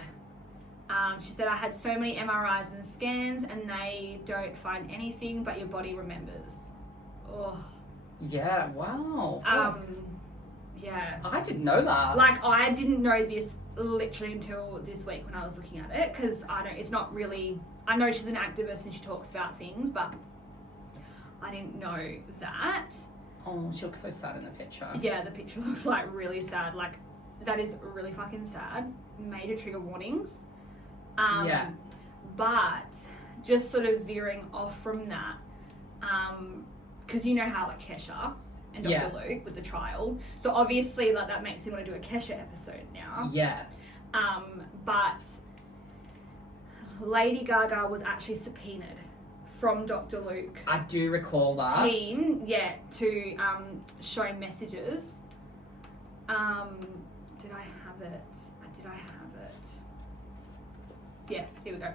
She said, I had so many MRIs and scans and they don't find anything, but your body remembers. Oh. Yeah, wow. Yeah. I didn't know that. Like, I didn't know this literally until this week when I was looking at it, because it's not really, I know she's an activist and she talks about things, but I didn't know that. Oh, she looks so sad in the picture. Yeah, the picture looks like really sad. Like, that is really fucking sad. Major trigger warnings. Yeah. But just sort of veering off from that, because you know how, like, Kesha and Dr. Luke with the trial. So obviously, like, that makes me want to do a Kesha episode now. Yeah. But Lady Gaga was actually subpoenaed from Dr. Luke. I do recall that. Team, to show messages. Did I have it? Yes, here we go.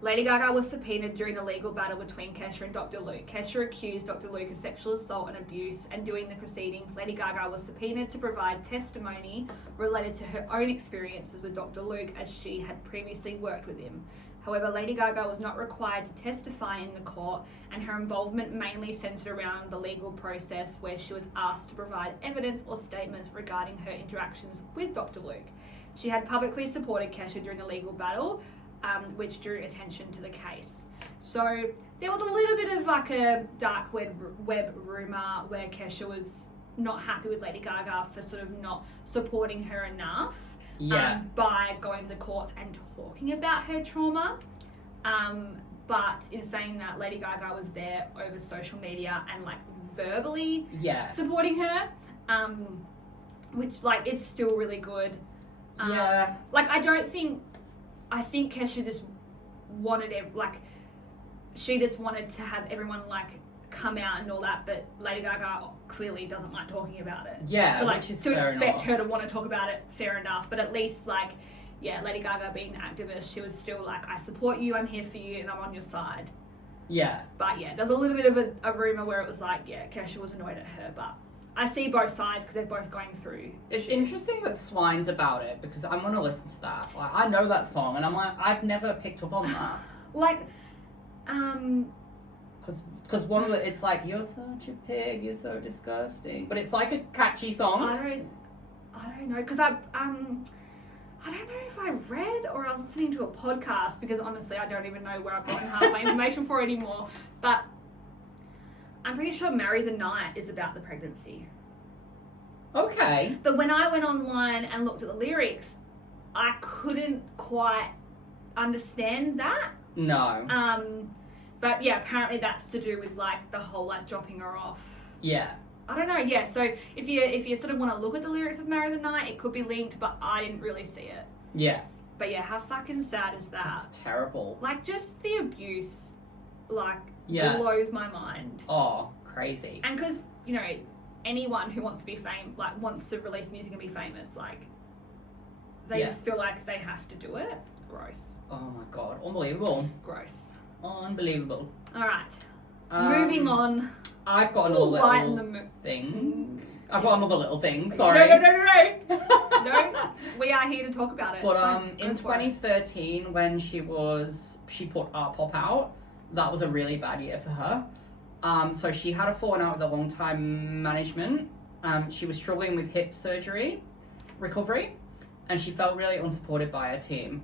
Lady Gaga was subpoenaed during the legal battle between Kesha and Dr. Luke. Kesha accused Dr. Luke of sexual assault and abuse, and during the proceedings, Lady Gaga was subpoenaed to provide testimony related to her own experiences with Dr. Luke, as she had previously worked with him. However, Lady Gaga was not required to testify in the court, and her involvement mainly centered around the legal process, where she was asked to provide evidence or statements regarding her interactions with Dr. Luke. She had publicly supported Kesha during the legal battle, which drew attention to the case. So there was a little bit of like a dark web rumour where Kesha was not happy with Lady Gaga for sort of not supporting her enough by going to the courts and talking about her trauma. But in saying that, Lady Gaga was there over social media and like verbally supporting her, which like is still really good. Like I think Kesha just wanted she just wanted to have everyone like come out and all that, but Lady Gaga clearly doesn't like talking about it. Yeah, so like which is to fair expect enough. her to want to talk about it, fair enough. But at least Lady Gaga being an activist, she was still like, I support you, I'm here for you, and I'm on your side. Yeah. But there's a little bit of a rumour where it was like, Kesha was annoyed at her, but I see both sides because they're both going through. It's interesting that Swine's about it, because I'm going to listen to that. Like, I know that song, and I'm like, I've never picked up on that. Because one of it's like, you're such a pig, you're so disgusting. But it's like a catchy song. I don't know, because I don't know if I read or I was listening to a podcast, because honestly I don't even know where I've gotten half my information for anymore. But I'm pretty sure Marry the Night is about the pregnancy. Okay. But when I went online and looked at the lyrics, I couldn't quite understand that. No. But apparently that's to do with like the whole like dropping her off. Yeah. I don't know, so if you sort of want to look at the lyrics of Marry the Night, it could be linked, but I didn't really see it. Yeah. But how fucking sad is that? That's terrible. Like, just the abuse, blows my mind. Oh, crazy. And because, anyone who wants to be wants to release music and be famous, they just feel like they have to do it. Gross. Oh my god, unbelievable. Gross. Unbelievable. All right. Moving on. I've got another little thing. I've got another little thing, sorry. No. No, we are here to talk about it. But in 2013, when she put Art Pop out, that was a really bad year for her. So she had a falling out with a long-time management. She was struggling with hip surgery recovery, and she felt really unsupported by her team.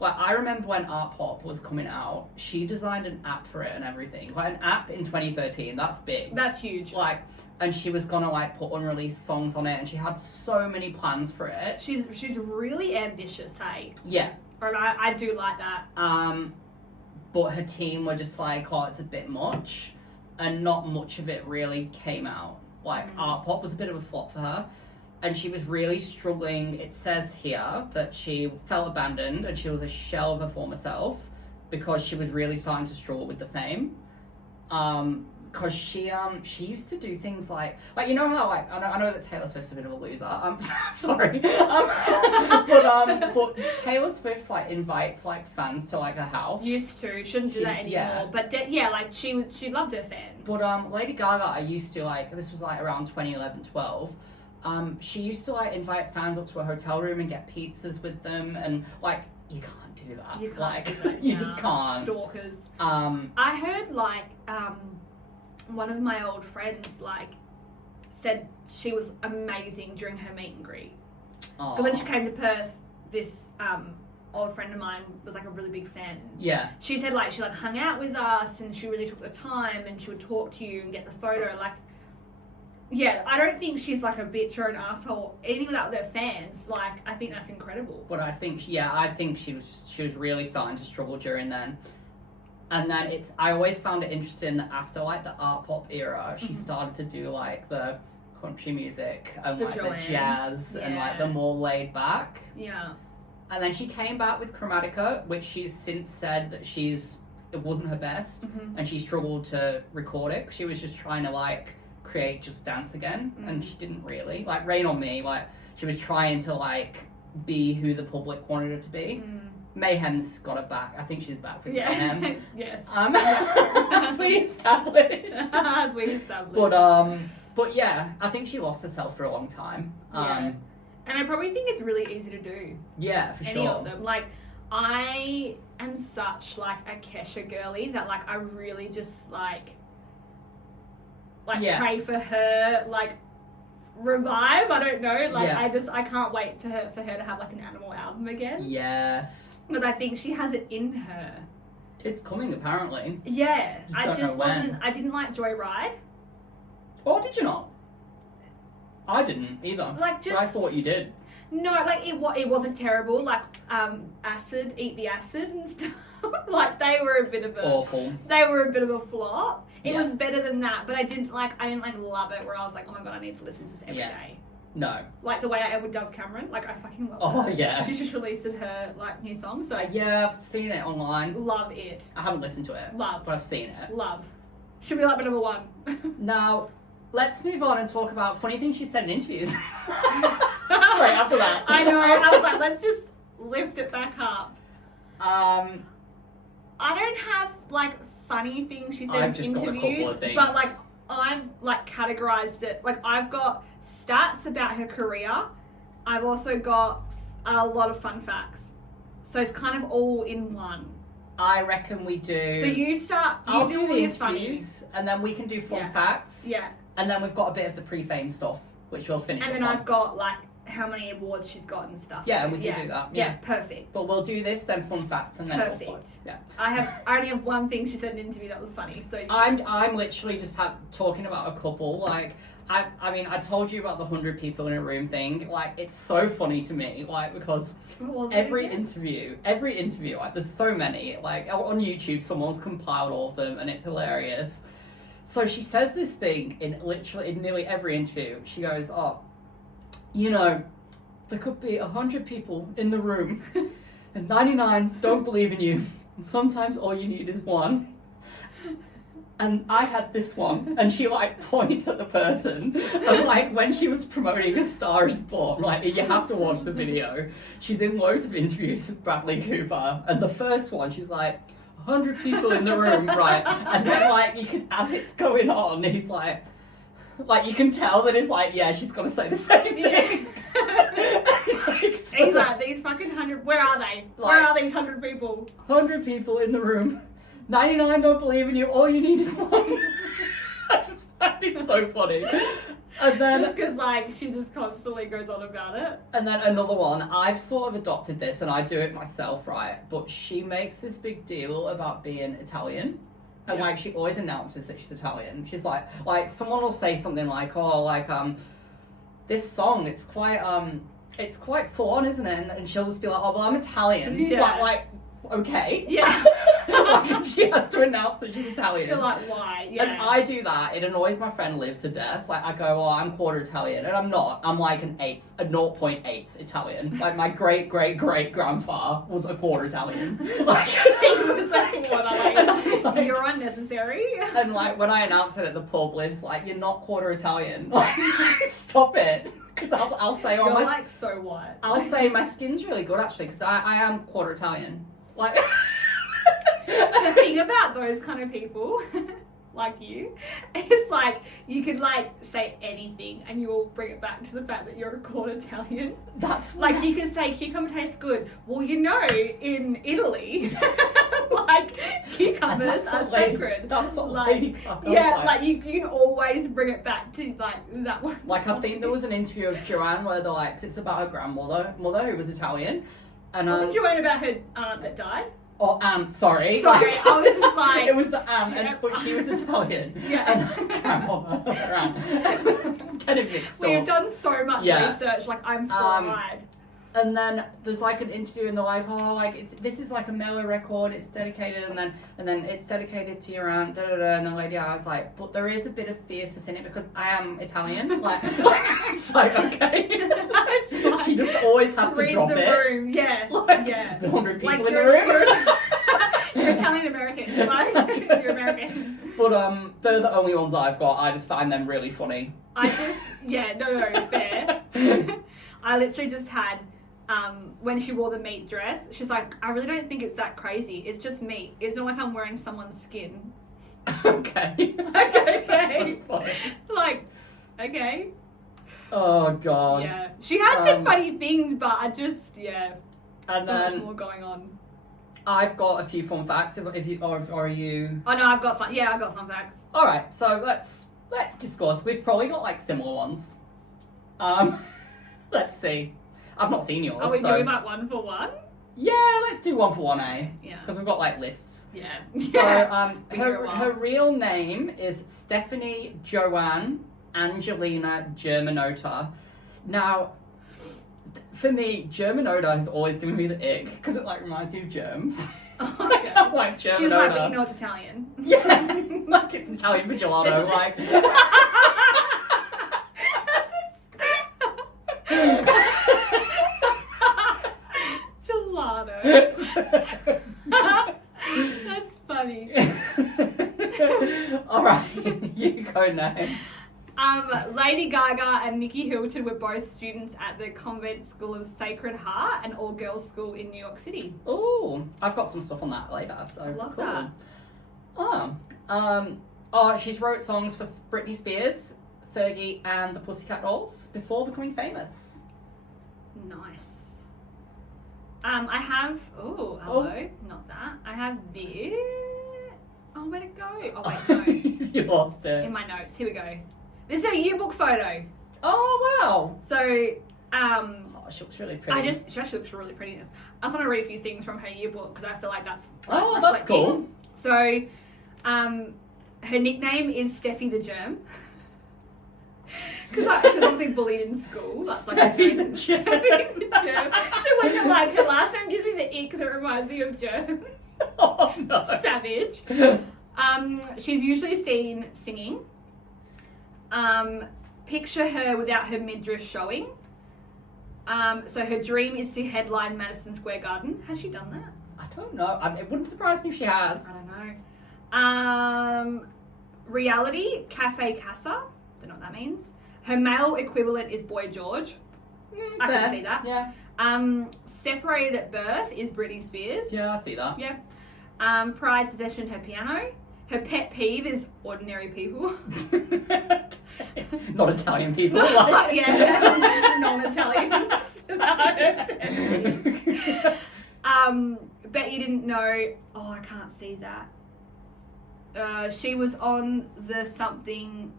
Like, I remember when Art Pop was coming out, she designed an app for it and everything. Like, an app in 2013, that's big. That's huge. Like, and she was gonna, put unreleased songs on it, and she had so many plans for it. She's really ambitious, hey? Yeah. And I do like that. But her team were just like, oh, it's a bit much. And not much of it really came out. Art Pop was a bit of a flop for her. And she was really struggling. It says here that she felt abandoned and she was a shell of her former self because she was really starting to struggle with the fame. Because she used to do things like you know how I know that Taylor Swift's a bit of a loser. I'm sorry. But Taylor Swift invites fans to her house. Used to, shouldn't do that anymore. Yeah. But she loved her fans. But Lady Gaga, I used to this was around 2011, 12. She used to invite fans up to a hotel room and get pizzas with them, and you can't do that. You can't do that. You just can't. Stalkers. I heard one of my old friends said she was amazing during her meet and greet. Because when she came to Perth, this old friend of mine was a really big fan. Yeah. She said she hung out with us and she really took the time and she would talk to you and get the photo. I don't think she's a bitch or an asshole, anything like that with her fans. I think that's incredible. But I think she was really starting to struggle during then. And then I always found it interesting that after the art pop era, she started to do the country music and the jazz and the more laid back. Yeah. And then she came back with Chromatica, which she's since said that she's it wasn't her best, and she struggled to record it. She was just trying to like create Just Dance again, and she didn't really like Rain on Me. Like she was trying to like be who the public wanted her to be. Mayhem's got her back. I think she's back with Mayhem. Yes. As we established. As we established. But yeah, I think she lost herself for a long time. And I probably think it's really easy to do. Yeah, for sure. Any of them. Like, I am such, like, a Kesha girly that, like, I really just, like pray for her, like, revive. I don't know. Like, I can't wait for her to have, like, an Animal album again. Yes. Because I think she has it in her. It's coming, apparently. Yeah. I didn't like Joyride. Oh, did you not? I didn't either. Like, just... I thought you did. No, like, it wasn't terrible. Like, Acid, Eat the Acid and stuff. Like, they were a bit of a... Awful. They were a bit of a flop. It was better than that, but I didn't love it, where I was like, oh my god, I need to listen to this every day. No. Like, the way I would Dove Cameron. Like, I fucking love her. Oh, yeah. She just released her, like, new song, so... yeah, I've seen it online. Love it. I haven't listened to it. Love. But I've seen it. Love. Should be like my number one. Now, let's move on and talk about funny things she said in interviews. Straight after that. I know. I was like, let's just lift it back up. I don't have, like, funny things she said I've just in interviews, got a couple of things. but, like, I've, like, categorized it. Like, I've got stats about her career. I've also got a lot of fun facts. So it's kind of all in one. I reckon we do. So you start. I'll do the interviews, interviews, and then we can do fun facts. Yeah. And then we've got a bit of the pre-fame stuff, which we'll finish. And then I've got, like, how many awards she's got and stuff. Yeah, we can do that. Yeah, perfect. But we'll do this, then fun facts, and then perfect. Yeah. I only have one thing she said in an interview that was funny. So I'm literally just talking about a couple. Like, I mean, I told you about the 100 people in a room thing. Like, it's so funny to me. Like, because every interview, like, there's so many. Like, on YouTube, someone's compiled all of them, and it's hilarious. So she says this thing in nearly every interview. She goes, oh, you know, there could be 100 people in the room and 99 don't believe in you. And sometimes all you need is one. And I had this one, and she, like, points at the person. And, like, when she was promoting A Star Is Born, like, you have to watch the video. She's in loads of interviews with Bradley Cooper. And the first one, she's like, 100 people in the room, right? And then, like, you can, as it's going on, he's like, you can tell that it's like, yeah, she's got to say the same thing. Like, so, he's like, these fucking 100, where are they? Like, where are these 100 people? 100 people in the room. 99 don't believe in you. All you need is one. I just find it so funny. And then, just because, like, she just constantly goes on about it. And then another one, I've sort of adopted this, and I do it myself, right? But she makes this big deal about being Italian. And, like, she always announces that she's Italian. She's like, someone will say something like, oh, like, this song, it's quite full on, isn't it? And she'll just be like, oh, well, I'm Italian. Yeah. Like, okay. Yeah. Like, she has to announce that she's Italian. You're like, why? Yeah. And I do that. It annoys my friend Liv to death. Like, I go, oh, I'm quarter Italian. And I'm not. I'm like a 0.8 Italian. Like, my great-great-great-grandfather was a quarter Italian. Like, he was like, what? Like, you're unnecessary. And, like, when I announce it at the pub, Liv's like, you're not quarter Italian. Like, stop it. Because I'll say, oh, you're like so white. I'll say my skin's really good, actually, because I am quarter Italian. Like... The thing about those kind of people, like you, is like you could like say anything and you will bring it back to the fact that you're a quarter Italian. That's like you can say cucumber tastes good. Well, you know, in Italy, like cucumbers are sacred. That's what like, Lady Gaga like you can always bring it back to like that one. Like I think there was an interview of Joanne where they're like, 'cause it's about her grandmother who was Italian, and wasn't Joanne about her aunt that died? Or sorry. Sorry, I was just like... It was the but she was Italian. Yeah. And grandmother. Getting mixed up. We've done so much research, like I'm fried. And then there's like an interview and they're like, oh, like this is like a mellow record, it's dedicated, and then it's dedicated to your aunt, and then Lady Gaga was like, but there is a bit of fierceness in it because I am Italian. Like, it's like, okay. Like, she just always has to drop the it. Room. Yeah. Like, yeah. the 100 people like in the room. You're Italian American. Like, you're American. But they're the only ones I've got. I just find them really funny. No, fair. I literally just had, when she wore the meat dress, she's like, I really don't think it's that crazy. It's just meat. It's not like I'm wearing someone's skin. Okay. Okay. That's so funny. Like, okay. Oh, God. Yeah. She has said funny things, but I just, And so then much more going on. I've got a few fun facts. If you, or are you? Oh, no, I've got fun. Yeah, I've got fun facts. All right, so let's discuss. We've probably got like similar ones. Let's see. I've not seen yours. Are we so... doing like one for one? Yeah, let's do one for one, eh? Yeah. Because we've got like lists. Yeah. So her real name is Stephanie Joanne Angelina Germanota. Now, for me, Germanota has always given me the ick because it like reminds me of germs. Oh, Like, I'm like Germanota. She's like, but you know it's Italian. Yeah, like it's Italian for gelato. Like. Gelato. That's funny. All right, you go next. Lady Gaga and Nikki Hilton were both students at the Convent School of Sacred Heart, an all-girls school in New York City. Oh, I've got some stuff on that later. So I love cool. that. She's wrote songs for Britney Spears, Fergie, and the Pussycat Dolls before becoming famous. Nice. I have. Oh, hello. Not that. I have this. Oh, where'd it go? Oh wait, no. You lost it. In my notes. Here we go. This is a yearbook photo. Oh wow. So, She looks really pretty. she actually looks really pretty. I just want to read a few things from her yearbook because I feel like that's. Oh, that's cool. So, her nickname is Steffi the Germ. Because she was obviously bullied in school. That's Steffi the Germ. Steffi the Germ. So when you're like, her last name gives me the ick because it reminds me of germs. Oh no. Savage. She's usually seen singing. Picture her without her midriff showing. So her dream is to headline Madison Square Garden. Has she done that? I don't know. It wouldn't surprise me if she has. I don't know. Reality, Cafe Casa. Don't know what that means. Her male equivalent is Boy George. I can see that. Yeah. Separated at birth is Britney Spears. Yeah, I see that. Yeah. Prized possession, her piano. Her pet peeve is ordinary people. Not Italian people. Like. Yeah, non-Italians. Bet you didn't know. Oh, I can't see that. She was on the something,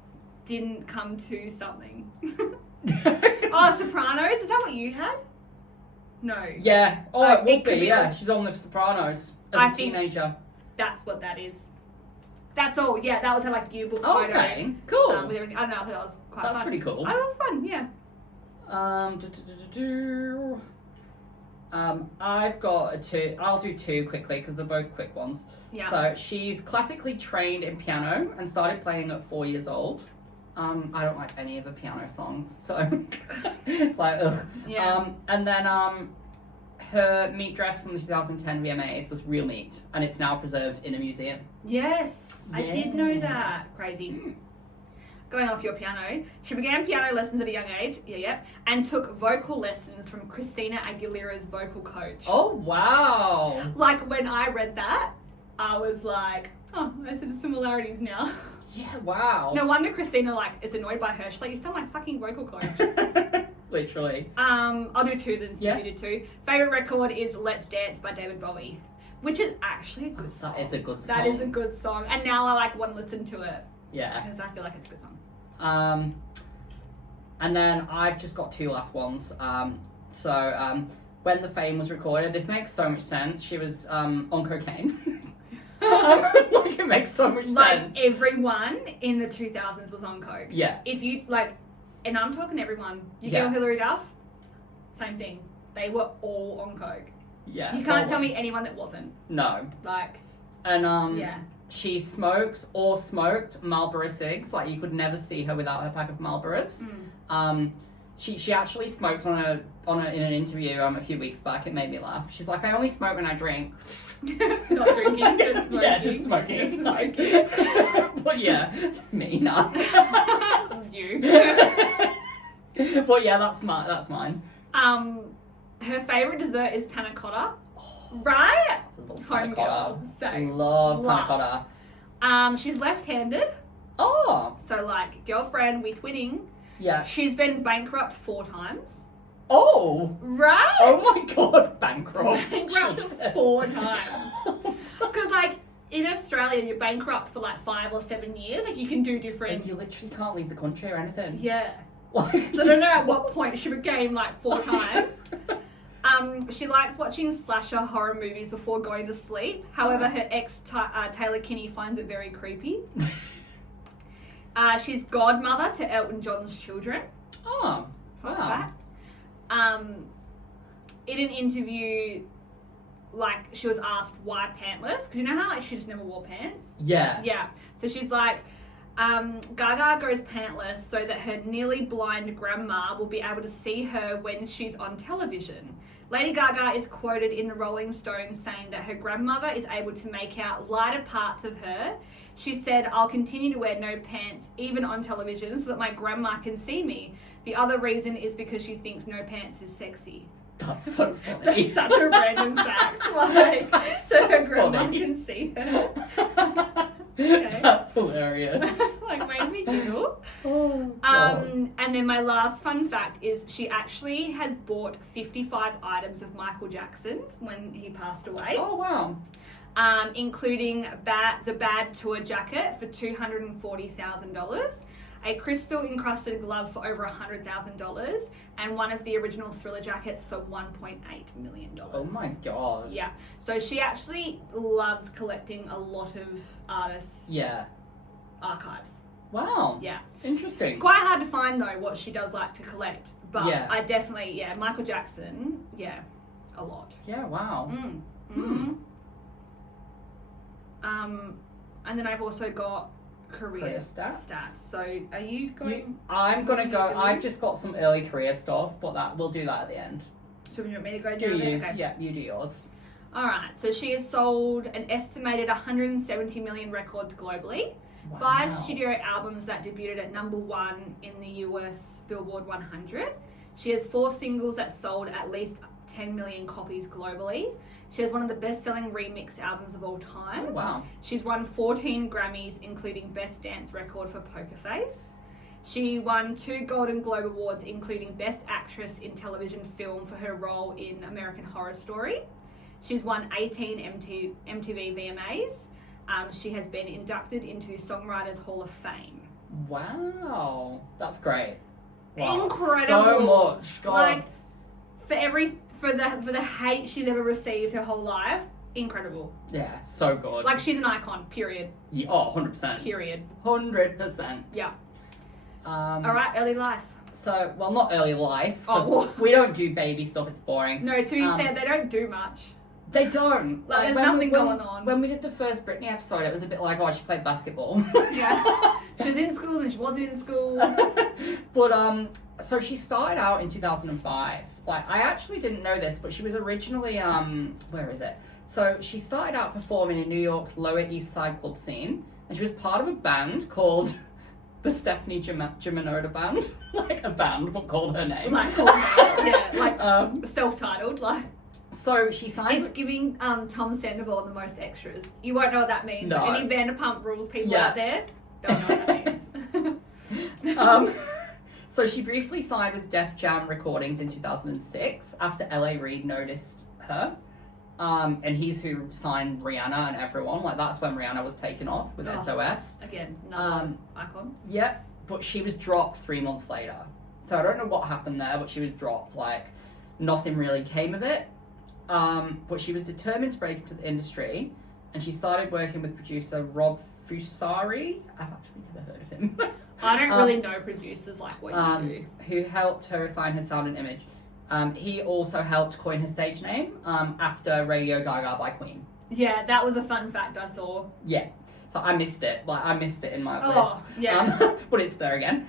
didn't come to something. Oh, Sopranos. Is that what you had? No. Yeah. Oh, it would be. Yeah, Like, she's on The Sopranos as a teenager. That's what that is. That's all. Yeah, that was her like yearbook Oh, photo. okay, cool. With everything. I don't know. I thought that was quite fun. That's pretty cool. Oh, that was fun. Yeah. I've got two. I'll do two quickly because they're both quick ones. Yeah. So she's classically trained in piano and started playing at 4 years old. I don't like any of the piano songs, so it's like ugh. Yeah. And then her meat dress from the 2010 VMAs was real meat, and it's now preserved in a museum. Yes, I did know that. Crazy. Going off your piano, she began piano lessons at a young age, and took vocal lessons from Christina Aguilera's vocal coach. Oh, wow. Like, when I read that, I was like, oh, I see the similarities now. Yeah, wow. No wonder Christina, like, is annoyed by her. She's like, you're still my fucking vocal coach. Literally. I'll do two then, since Yeah. you did two. Favourite record is Let's Dance by David Bowie, which is actually a good song. That is a good song. That is a good song. And now I, like, want to listen to it. Yeah. Because I feel like it's a good song. And then I've just got two last ones. When the Fame was recorded, this makes so much sense. She was on cocaine. Like, it makes so much sense. Like, everyone in the 2000s was on coke. Yeah. If you, like, and I'm talking everyone. You Yeah. go Hillary Duff, same thing. They were all on coke. Yeah. You can't tell me anyone that wasn't. No. Like, And yeah. she smokes or smoked Marlboro cigs. Like, you could never see her without her pack of Marlboros. She actually smoked on a in an interview a few weeks back. It made me laugh. She's like, I only smoke when I drink. Not drinking, just smoking. Yeah, just smoking. Just smoking. But yeah, me not. You. But yeah, that's mine. Her favourite dessert is panna cotta. Right? Home girl. Same. Love panna cotta. She's left-handed. Oh. So, like, girlfriend, we're twinning. Yeah. She's been bankrupt 4 times. Oh. Right? Oh my god, bankrupt. Bankrupt 4 times. Because, like, in Australia, you're bankrupt for, like, 5 or 7 years. Like, you can do different... And you literally can't leave the country or anything. Yeah. Like, so I don't know at what point she became, like, 4 times. She likes watching slasher horror movies before going to sleep. However, her ex, Taylor Kinney, finds it very creepy. She's godmother to Elton John's children. Oh, Fun wow. fact. In an interview, like, she was asked why pantless, because you know how, like, she just never wore pants? Yeah. Yeah. So she's like, Gaga goes pantless so that her nearly blind grandma will be able to see her when she's on television. Lady Gaga is quoted in the Rolling Stones saying that her grandmother is able to make out lighter parts of her. She said, I'll continue to wear no pants even on television so that my grandma can see me. The other reason is because she thinks no pants is sexy. That's so funny. That's such a random fact. Like, so her grandma funny. can see her. Okay. That's hilarious. Like, made me giggle. Oh, God. And then my last fun fact is she actually has bought 55 items of Michael Jackson's when he passed away. Oh, wow. Including the Bad Tour jacket for $240,000, a crystal encrusted glove for over $100,000, and one of the original Thriller jackets for $1.8 million. Oh my god. Yeah. So she actually loves collecting a lot of artists' archives. Wow. Yeah. Interesting. It's quite hard to find though what she does like to collect, but Yeah. I definitely, Michael Jackson, a lot. Yeah, wow. Mm-hmm. And then I've also got career stats. So are you going? I'm gonna go. I've just got some early career stuff, but we'll do that at the end. So you want me to go Do down there? yours? Okay. Yeah, you do yours. All right. So she has sold an estimated 170 million records globally. Wow. 5 studio albums that debuted at #1 in the US Billboard 100. She has 4 singles that sold at least 10 million copies globally. She has one of the best-selling remix albums of all time. Oh, wow. She's won 14 Grammys, including Best Dance Record for Poker Face. She won 2 Golden Globe Awards, including Best Actress in Television Film for her role in American Horror Story. She's won 18 MTV VMAs. She has been inducted into the Songwriters Hall of Fame. Wow. That's great. Wow. Incredible. So much. God. Like, for the hate she's ever received her whole life, incredible. Yeah, so good. Like, she's an icon, period. Yeah, 100%. Period. 100%. Yeah. All Alright, early life. So, well, not early life, because Oh. we don't do baby stuff, it's boring. No, to be fair, they don't do much. They don't. Like, there's when nothing going on. When we did the first Britney episode, it was a bit like, oh, she played basketball. Yeah. She was in school and she wasn't in school. But, so she started out in 2005. Like, I actually didn't know this, but she was originally, where is it? So she started out performing in New York's Lower East Side club scene, and she was part of a band called the Stephanie Giminoda Band. Like a band, but called her name. Like, self-titled, like. So she signed... It's giving Tom Sandoval and the Most Extras. You won't know what that means. No. Any Vanderpump Rules people out there, don't know what that means. So she briefly signed with Def Jam Recordings in 2006 after L.A. Reid noticed her. And he's who signed Rihanna and everyone. Like, that's when Rihanna was taken off with SOS. Again, another icon. Yep, but she was dropped 3 months later. So I don't know what happened there, but she was dropped. Like, nothing really came of it. But she was determined to break into the industry, and she started working with producer Rob Fusari. I've actually never heard of him. I don't really know producers like what you do. Who helped her refine her sound and image. He also helped coin her stage name after Radio Gaga by Queen. Yeah, that was a fun fact I saw. Yeah, so I missed it. Like, I missed it in my list. Oh, yeah. But it's there again.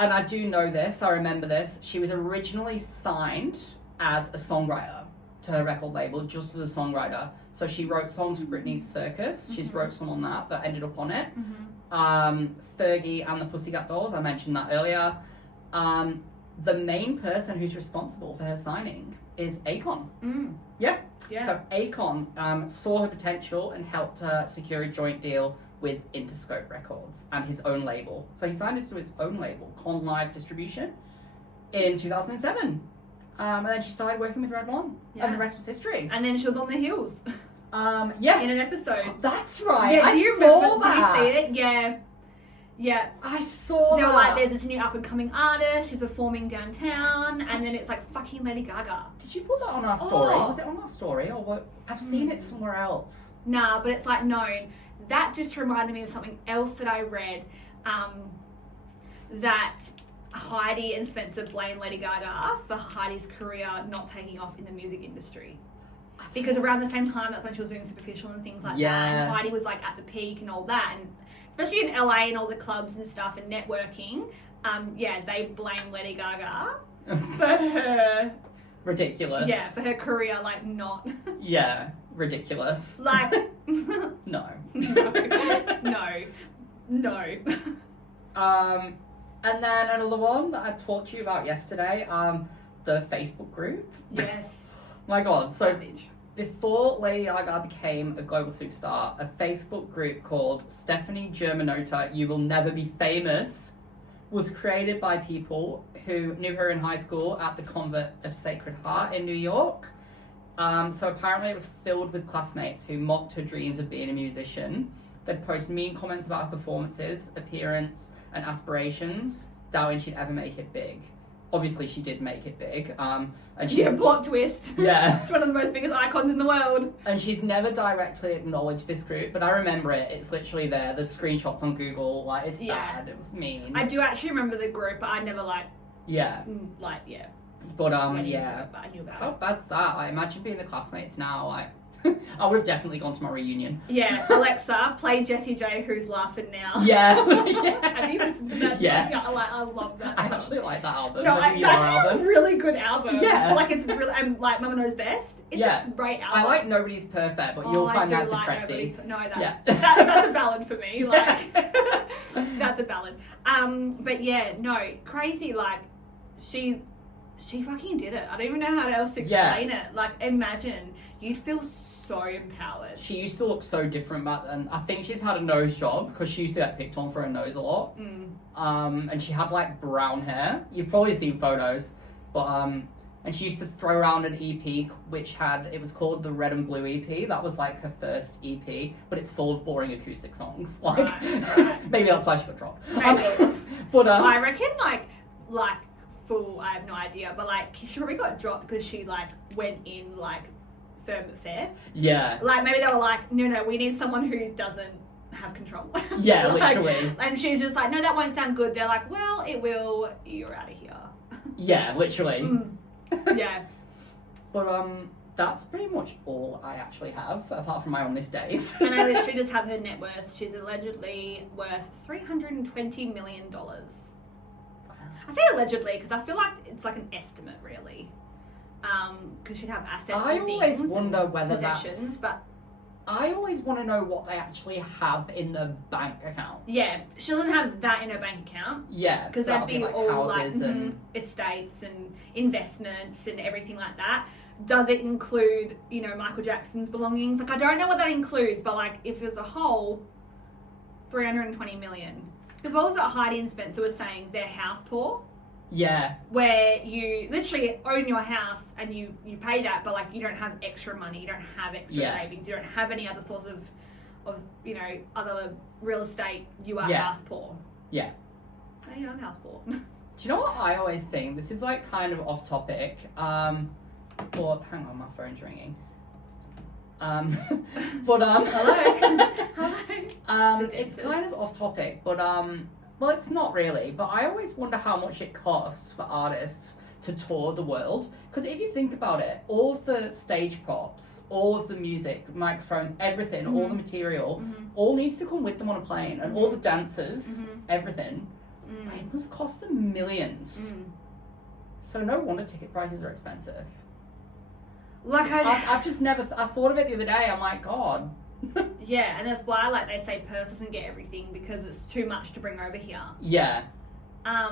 and I do know this, I remember this, she was originally signed as a songwriter to her record label, just as a songwriter. So she wrote songs for Britney's Circus. She's wrote some on that ended up on it. Fergie and the Pussycat Dolls, I mentioned that earlier. The main person who's responsible for her signing is Akon. Yeah. So Akon saw her potential and helped her secure a joint deal with Interscope Records and his own label. So he signed it to its own label, Con Live Distribution, in 2007. And then she started working with Red One, and the rest was history. And then she was on The Hills. Yeah. In an episode. That's right. Yeah, I do you saw remember? that. Did you see it? Yeah. Yeah. I saw They that. were like, there's this new up-and-coming artist, she's performing downtown, and then it's like fucking Lady Gaga. Did you put that on our story? Oh. Was it on our story, or what? I've seen it somewhere else. Nah, but it's like known. That just reminded me of something else that I read, that Heidi and Spencer blame Lady Gaga for Heidi's career not taking off in the music industry. Because around the same time, that's when she was doing Superficial and things like that, and Heidi was like at the peak and all that, and especially in LA and all the clubs and stuff and networking, they blame Lady Gaga for her... Ridiculous. Yeah, for her career, like, not... Yeah, ridiculous. Like... No. No. And then another one that I talked to you about yesterday, the Facebook group. Yes. My God. So Savage. before Lady Gaga became a global superstar, a Facebook group called Stephanie Germanota, You Will Never Be Famous, was created by people who knew her in high school at the Convent of Sacred Heart in New York. So apparently it was filled with classmates who mocked her dreams of being a musician. They'd post mean comments about her performances, appearance, and aspirations, doubting she'd ever make it big. Obviously, she did make it big. And she's a plot twist. Yeah. She's one of the most biggest icons in the world. And she's never directly acknowledged this group, but I remember it. It's literally there. There's screenshots on Google. Like, it's bad. It was mean. I do actually remember the group, but I never Yeah. But yeah. But I knew about How it. bad's that? I imagine being the classmates now. Like, I would have definitely gone to my reunion. Yeah, Alexa, play Jessie J, Who's Laughing Now. Yeah. Have you listened to that? Yes. song? I love that. I actually like that album. No, The it's VR actually album. a really good album. Yeah. Like, it's really, like Mama Knows Best. It's a great album. I like Nobody's Perfect, but you'll find that depressing. That's a ballad for me. Like, that's a ballad. But yeah, no, crazy. Like, she fucking did it. I don't even know how else to explain it. Like, imagine, you'd feel so empowered. She used to look so different back then. I think she's had a nose job because she used to get picked on for her nose a lot. And she had like brown hair. You've probably seen photos, but and she used to throw around an EP it was called the Red and Blue EP. That was like her first EP, but it's full of boring acoustic songs. Like, right. Maybe that's why she got dropped. Maybe. But I reckon like full, I have no idea, but like she probably got dropped because she like went in like firm but fair. Yeah. Like maybe they were like, no, we need someone who doesn't have control. Yeah, like, literally. And she's just like, no, that won't sound good. They're like, well, it will. You're out of here. Yeah, literally. Yeah. But that's pretty much all I actually have, apart from my On This Days. And I literally just have her net worth. She's allegedly worth $320 million. I say allegedly because I feel like it's like an estimate, really. Because she'd have assets and things. I always wonder whether possessions, but I always want to know what they actually have in the bank accounts. yeah, she doesn't have that in her bank account. Yeah, because that'll that'd be like all houses like and estates and investments and everything like that. Does it include, Michael Jackson's belongings? Like, I don't know what that includes, but like, if there's a whole 320 million. Because what was it Heidi and Spencer were saying? They're house poor. Yeah. Where you literally own your house and you pay that, but like you don't have extra money, you don't have extra savings, you don't have any other source of other real estate. You are house poor. Yeah. Oh, yeah, I'm house poor. Do you know what I always think? This is like kind of off topic. But hang on, my phone's ringing. But Hello. It's kind of off topic, but well, it's not really, but I always wonder how much it costs for artists to tour the world. Because if you think about it, all of the stage props, all of the music, microphones, everything, all the material, all needs to come with them on a plane. And all the dancers, everything. It must cost them millions. So no wonder ticket prices are expensive. Like I've just never... I thought of it the other day. I'm like, God. Yeah, and that's why, like, they say Perth doesn't get everything because it's too much to bring over here. Yeah. I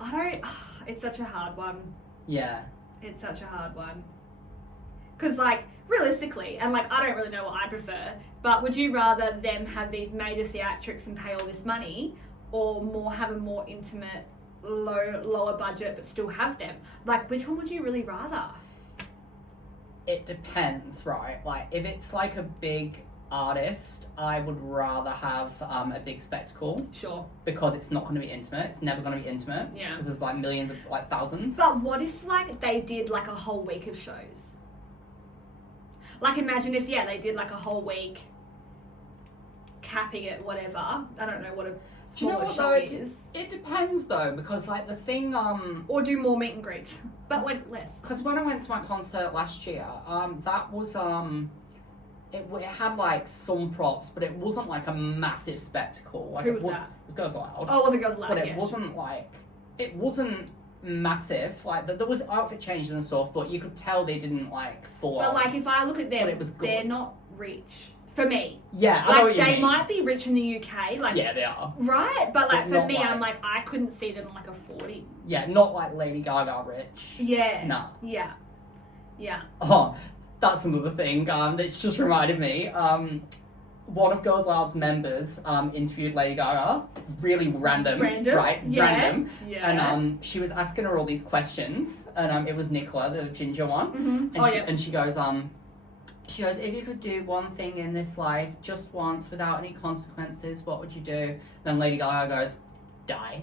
don't... It's such a hard one. Yeah. It's such a hard one. Because, like, realistically, and, like, I don't really know what I prefer, but would you rather them have these major theatrics and pay all this money, or have a more intimate, lower budget, but still have them? Like, which one would you really rather? It depends, right? Like, if it's, like, a big artist, I would rather have a big spectacle. Sure. Because it's not going to be intimate. It's never going to be intimate. Yeah. Because there's, like, millions of, like, thousands. But what if, like, they did, like, a whole week of shows? Like, imagine if, they did, like, a whole week capping it, whatever. I don't know what a smaller show is. It depends, though, because, like, the thing, Or do more meet and greets, but, like, less. Because when I went to my concert last year, that was, it had, like, some props, but it wasn't, like, a massive spectacle. Like, Who was that? It was Girls Aloud. Oh, was it Girls Aloud? But it wasn't, like... It wasn't massive. Like, there was outfit changes and stuff, but you could tell they didn't, like, fall But, on. like, if I look at them, But it was good. they're not rich. For me. Yeah, I know like, what you they mean. might be rich in the UK. Like, Yeah, they are. Right? But, like, But for not me, like- I'm like, I couldn't see them, like, affording. Yeah, not like Lady Gaga rich. Yeah. Nah. Yeah. Yeah. Oh, that's another thing that's just reminded me. One of Girls Aloud's members interviewed Lady Gaga. Really random. Right? Yeah. Random. Yeah. And she was asking her all these questions. And it was Nicola, the ginger one. Mm-hmm. And she goes, if you could do one thing in this life, just once, without any consequences, what would you do? Then Lady Gaga goes, die.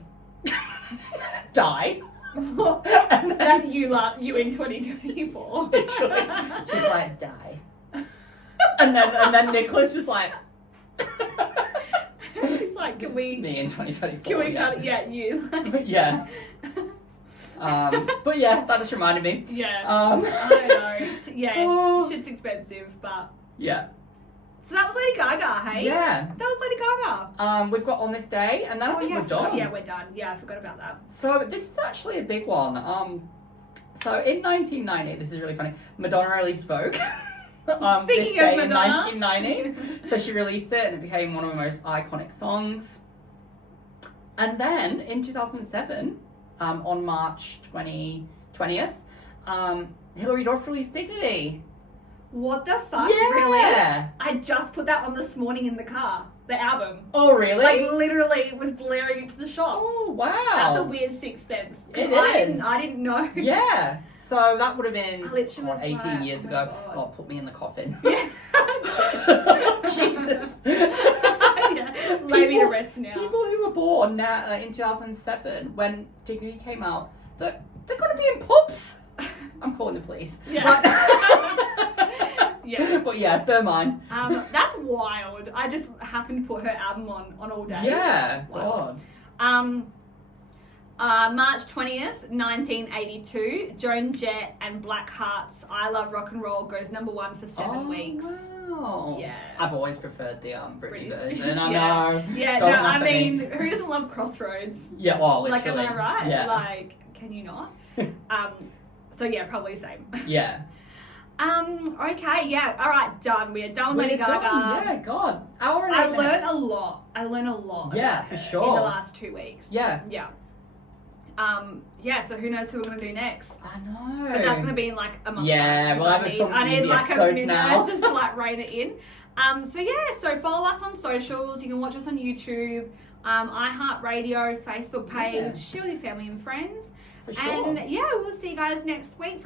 Die. And then you in 2024. Literally. She's like, die. And then Nicola's just like... It's like, can we... Me in 2024. Can we cut it? Yeah, you. Yeah. But yeah, that just reminded me. Yeah. I don't know. Yeah, shit's expensive, but... Yeah. So that was Lady Gaga, hey? Yeah. That was Lady Gaga. We've got On This Day, and then I think we're done. Yeah, we're done. Yeah, I forgot about that. So this is actually a big one. So in 1990, this is really funny, Madonna released Vogue. This Speaking of day in Madonna. 1990. So she released it, and it became one of the most iconic songs. And then in 2007, on March 20th, Hilary Duff released Dignity. What the fuck? Yeah. Really? I just put that on this morning in the car. The album. Oh, really? Like, literally was blaring into the shops. Oh, wow. That's a weird sixth sense. It is. I didn't know. Yeah. So that would have been, I literally was 18 like, years oh my ago. God. Put me in the coffin. Yeah. Jesus. Yeah. Lay me to rest now. People who were born now, in 2007, when Dignity came out, they're going to be in pubs. I'm calling the police. Yeah. Yeah. But yeah, they're mine. That's wild. I just happened to put her album on all days. Yeah. Wild. God. March 20th, 1982, Joan Jett and Blackheart's I Love Rock and Roll goes number 1 for 7 weeks. Wow. Yeah. I've always preferred the Britney British. version. I Yeah. know. Yeah, Don't no, laugh I at me. mean, who doesn't love Crossroads? Yeah, well, Like, literally. am I right? Yeah. Like, can you not? So yeah, probably the same. Yeah. Okay, yeah, alright, done. We are done with Lady We're Gaga. done. Yeah, God. Hour and 8 I minutes. learned a lot. Yeah, about for her sure. in the last 2 weeks. Yeah. Yeah. Yeah, so who knows who we're going to do next? I know. But that's going to be in like a month. Yeah, time, we'll have some I need easy like a episodes minute now. just to like rein it in. So yeah, so follow us on socials. You can watch us on YouTube, iHeartRadio, Facebook page. Yeah. Share with your family and friends. For sure. And yeah, we'll see you guys next week.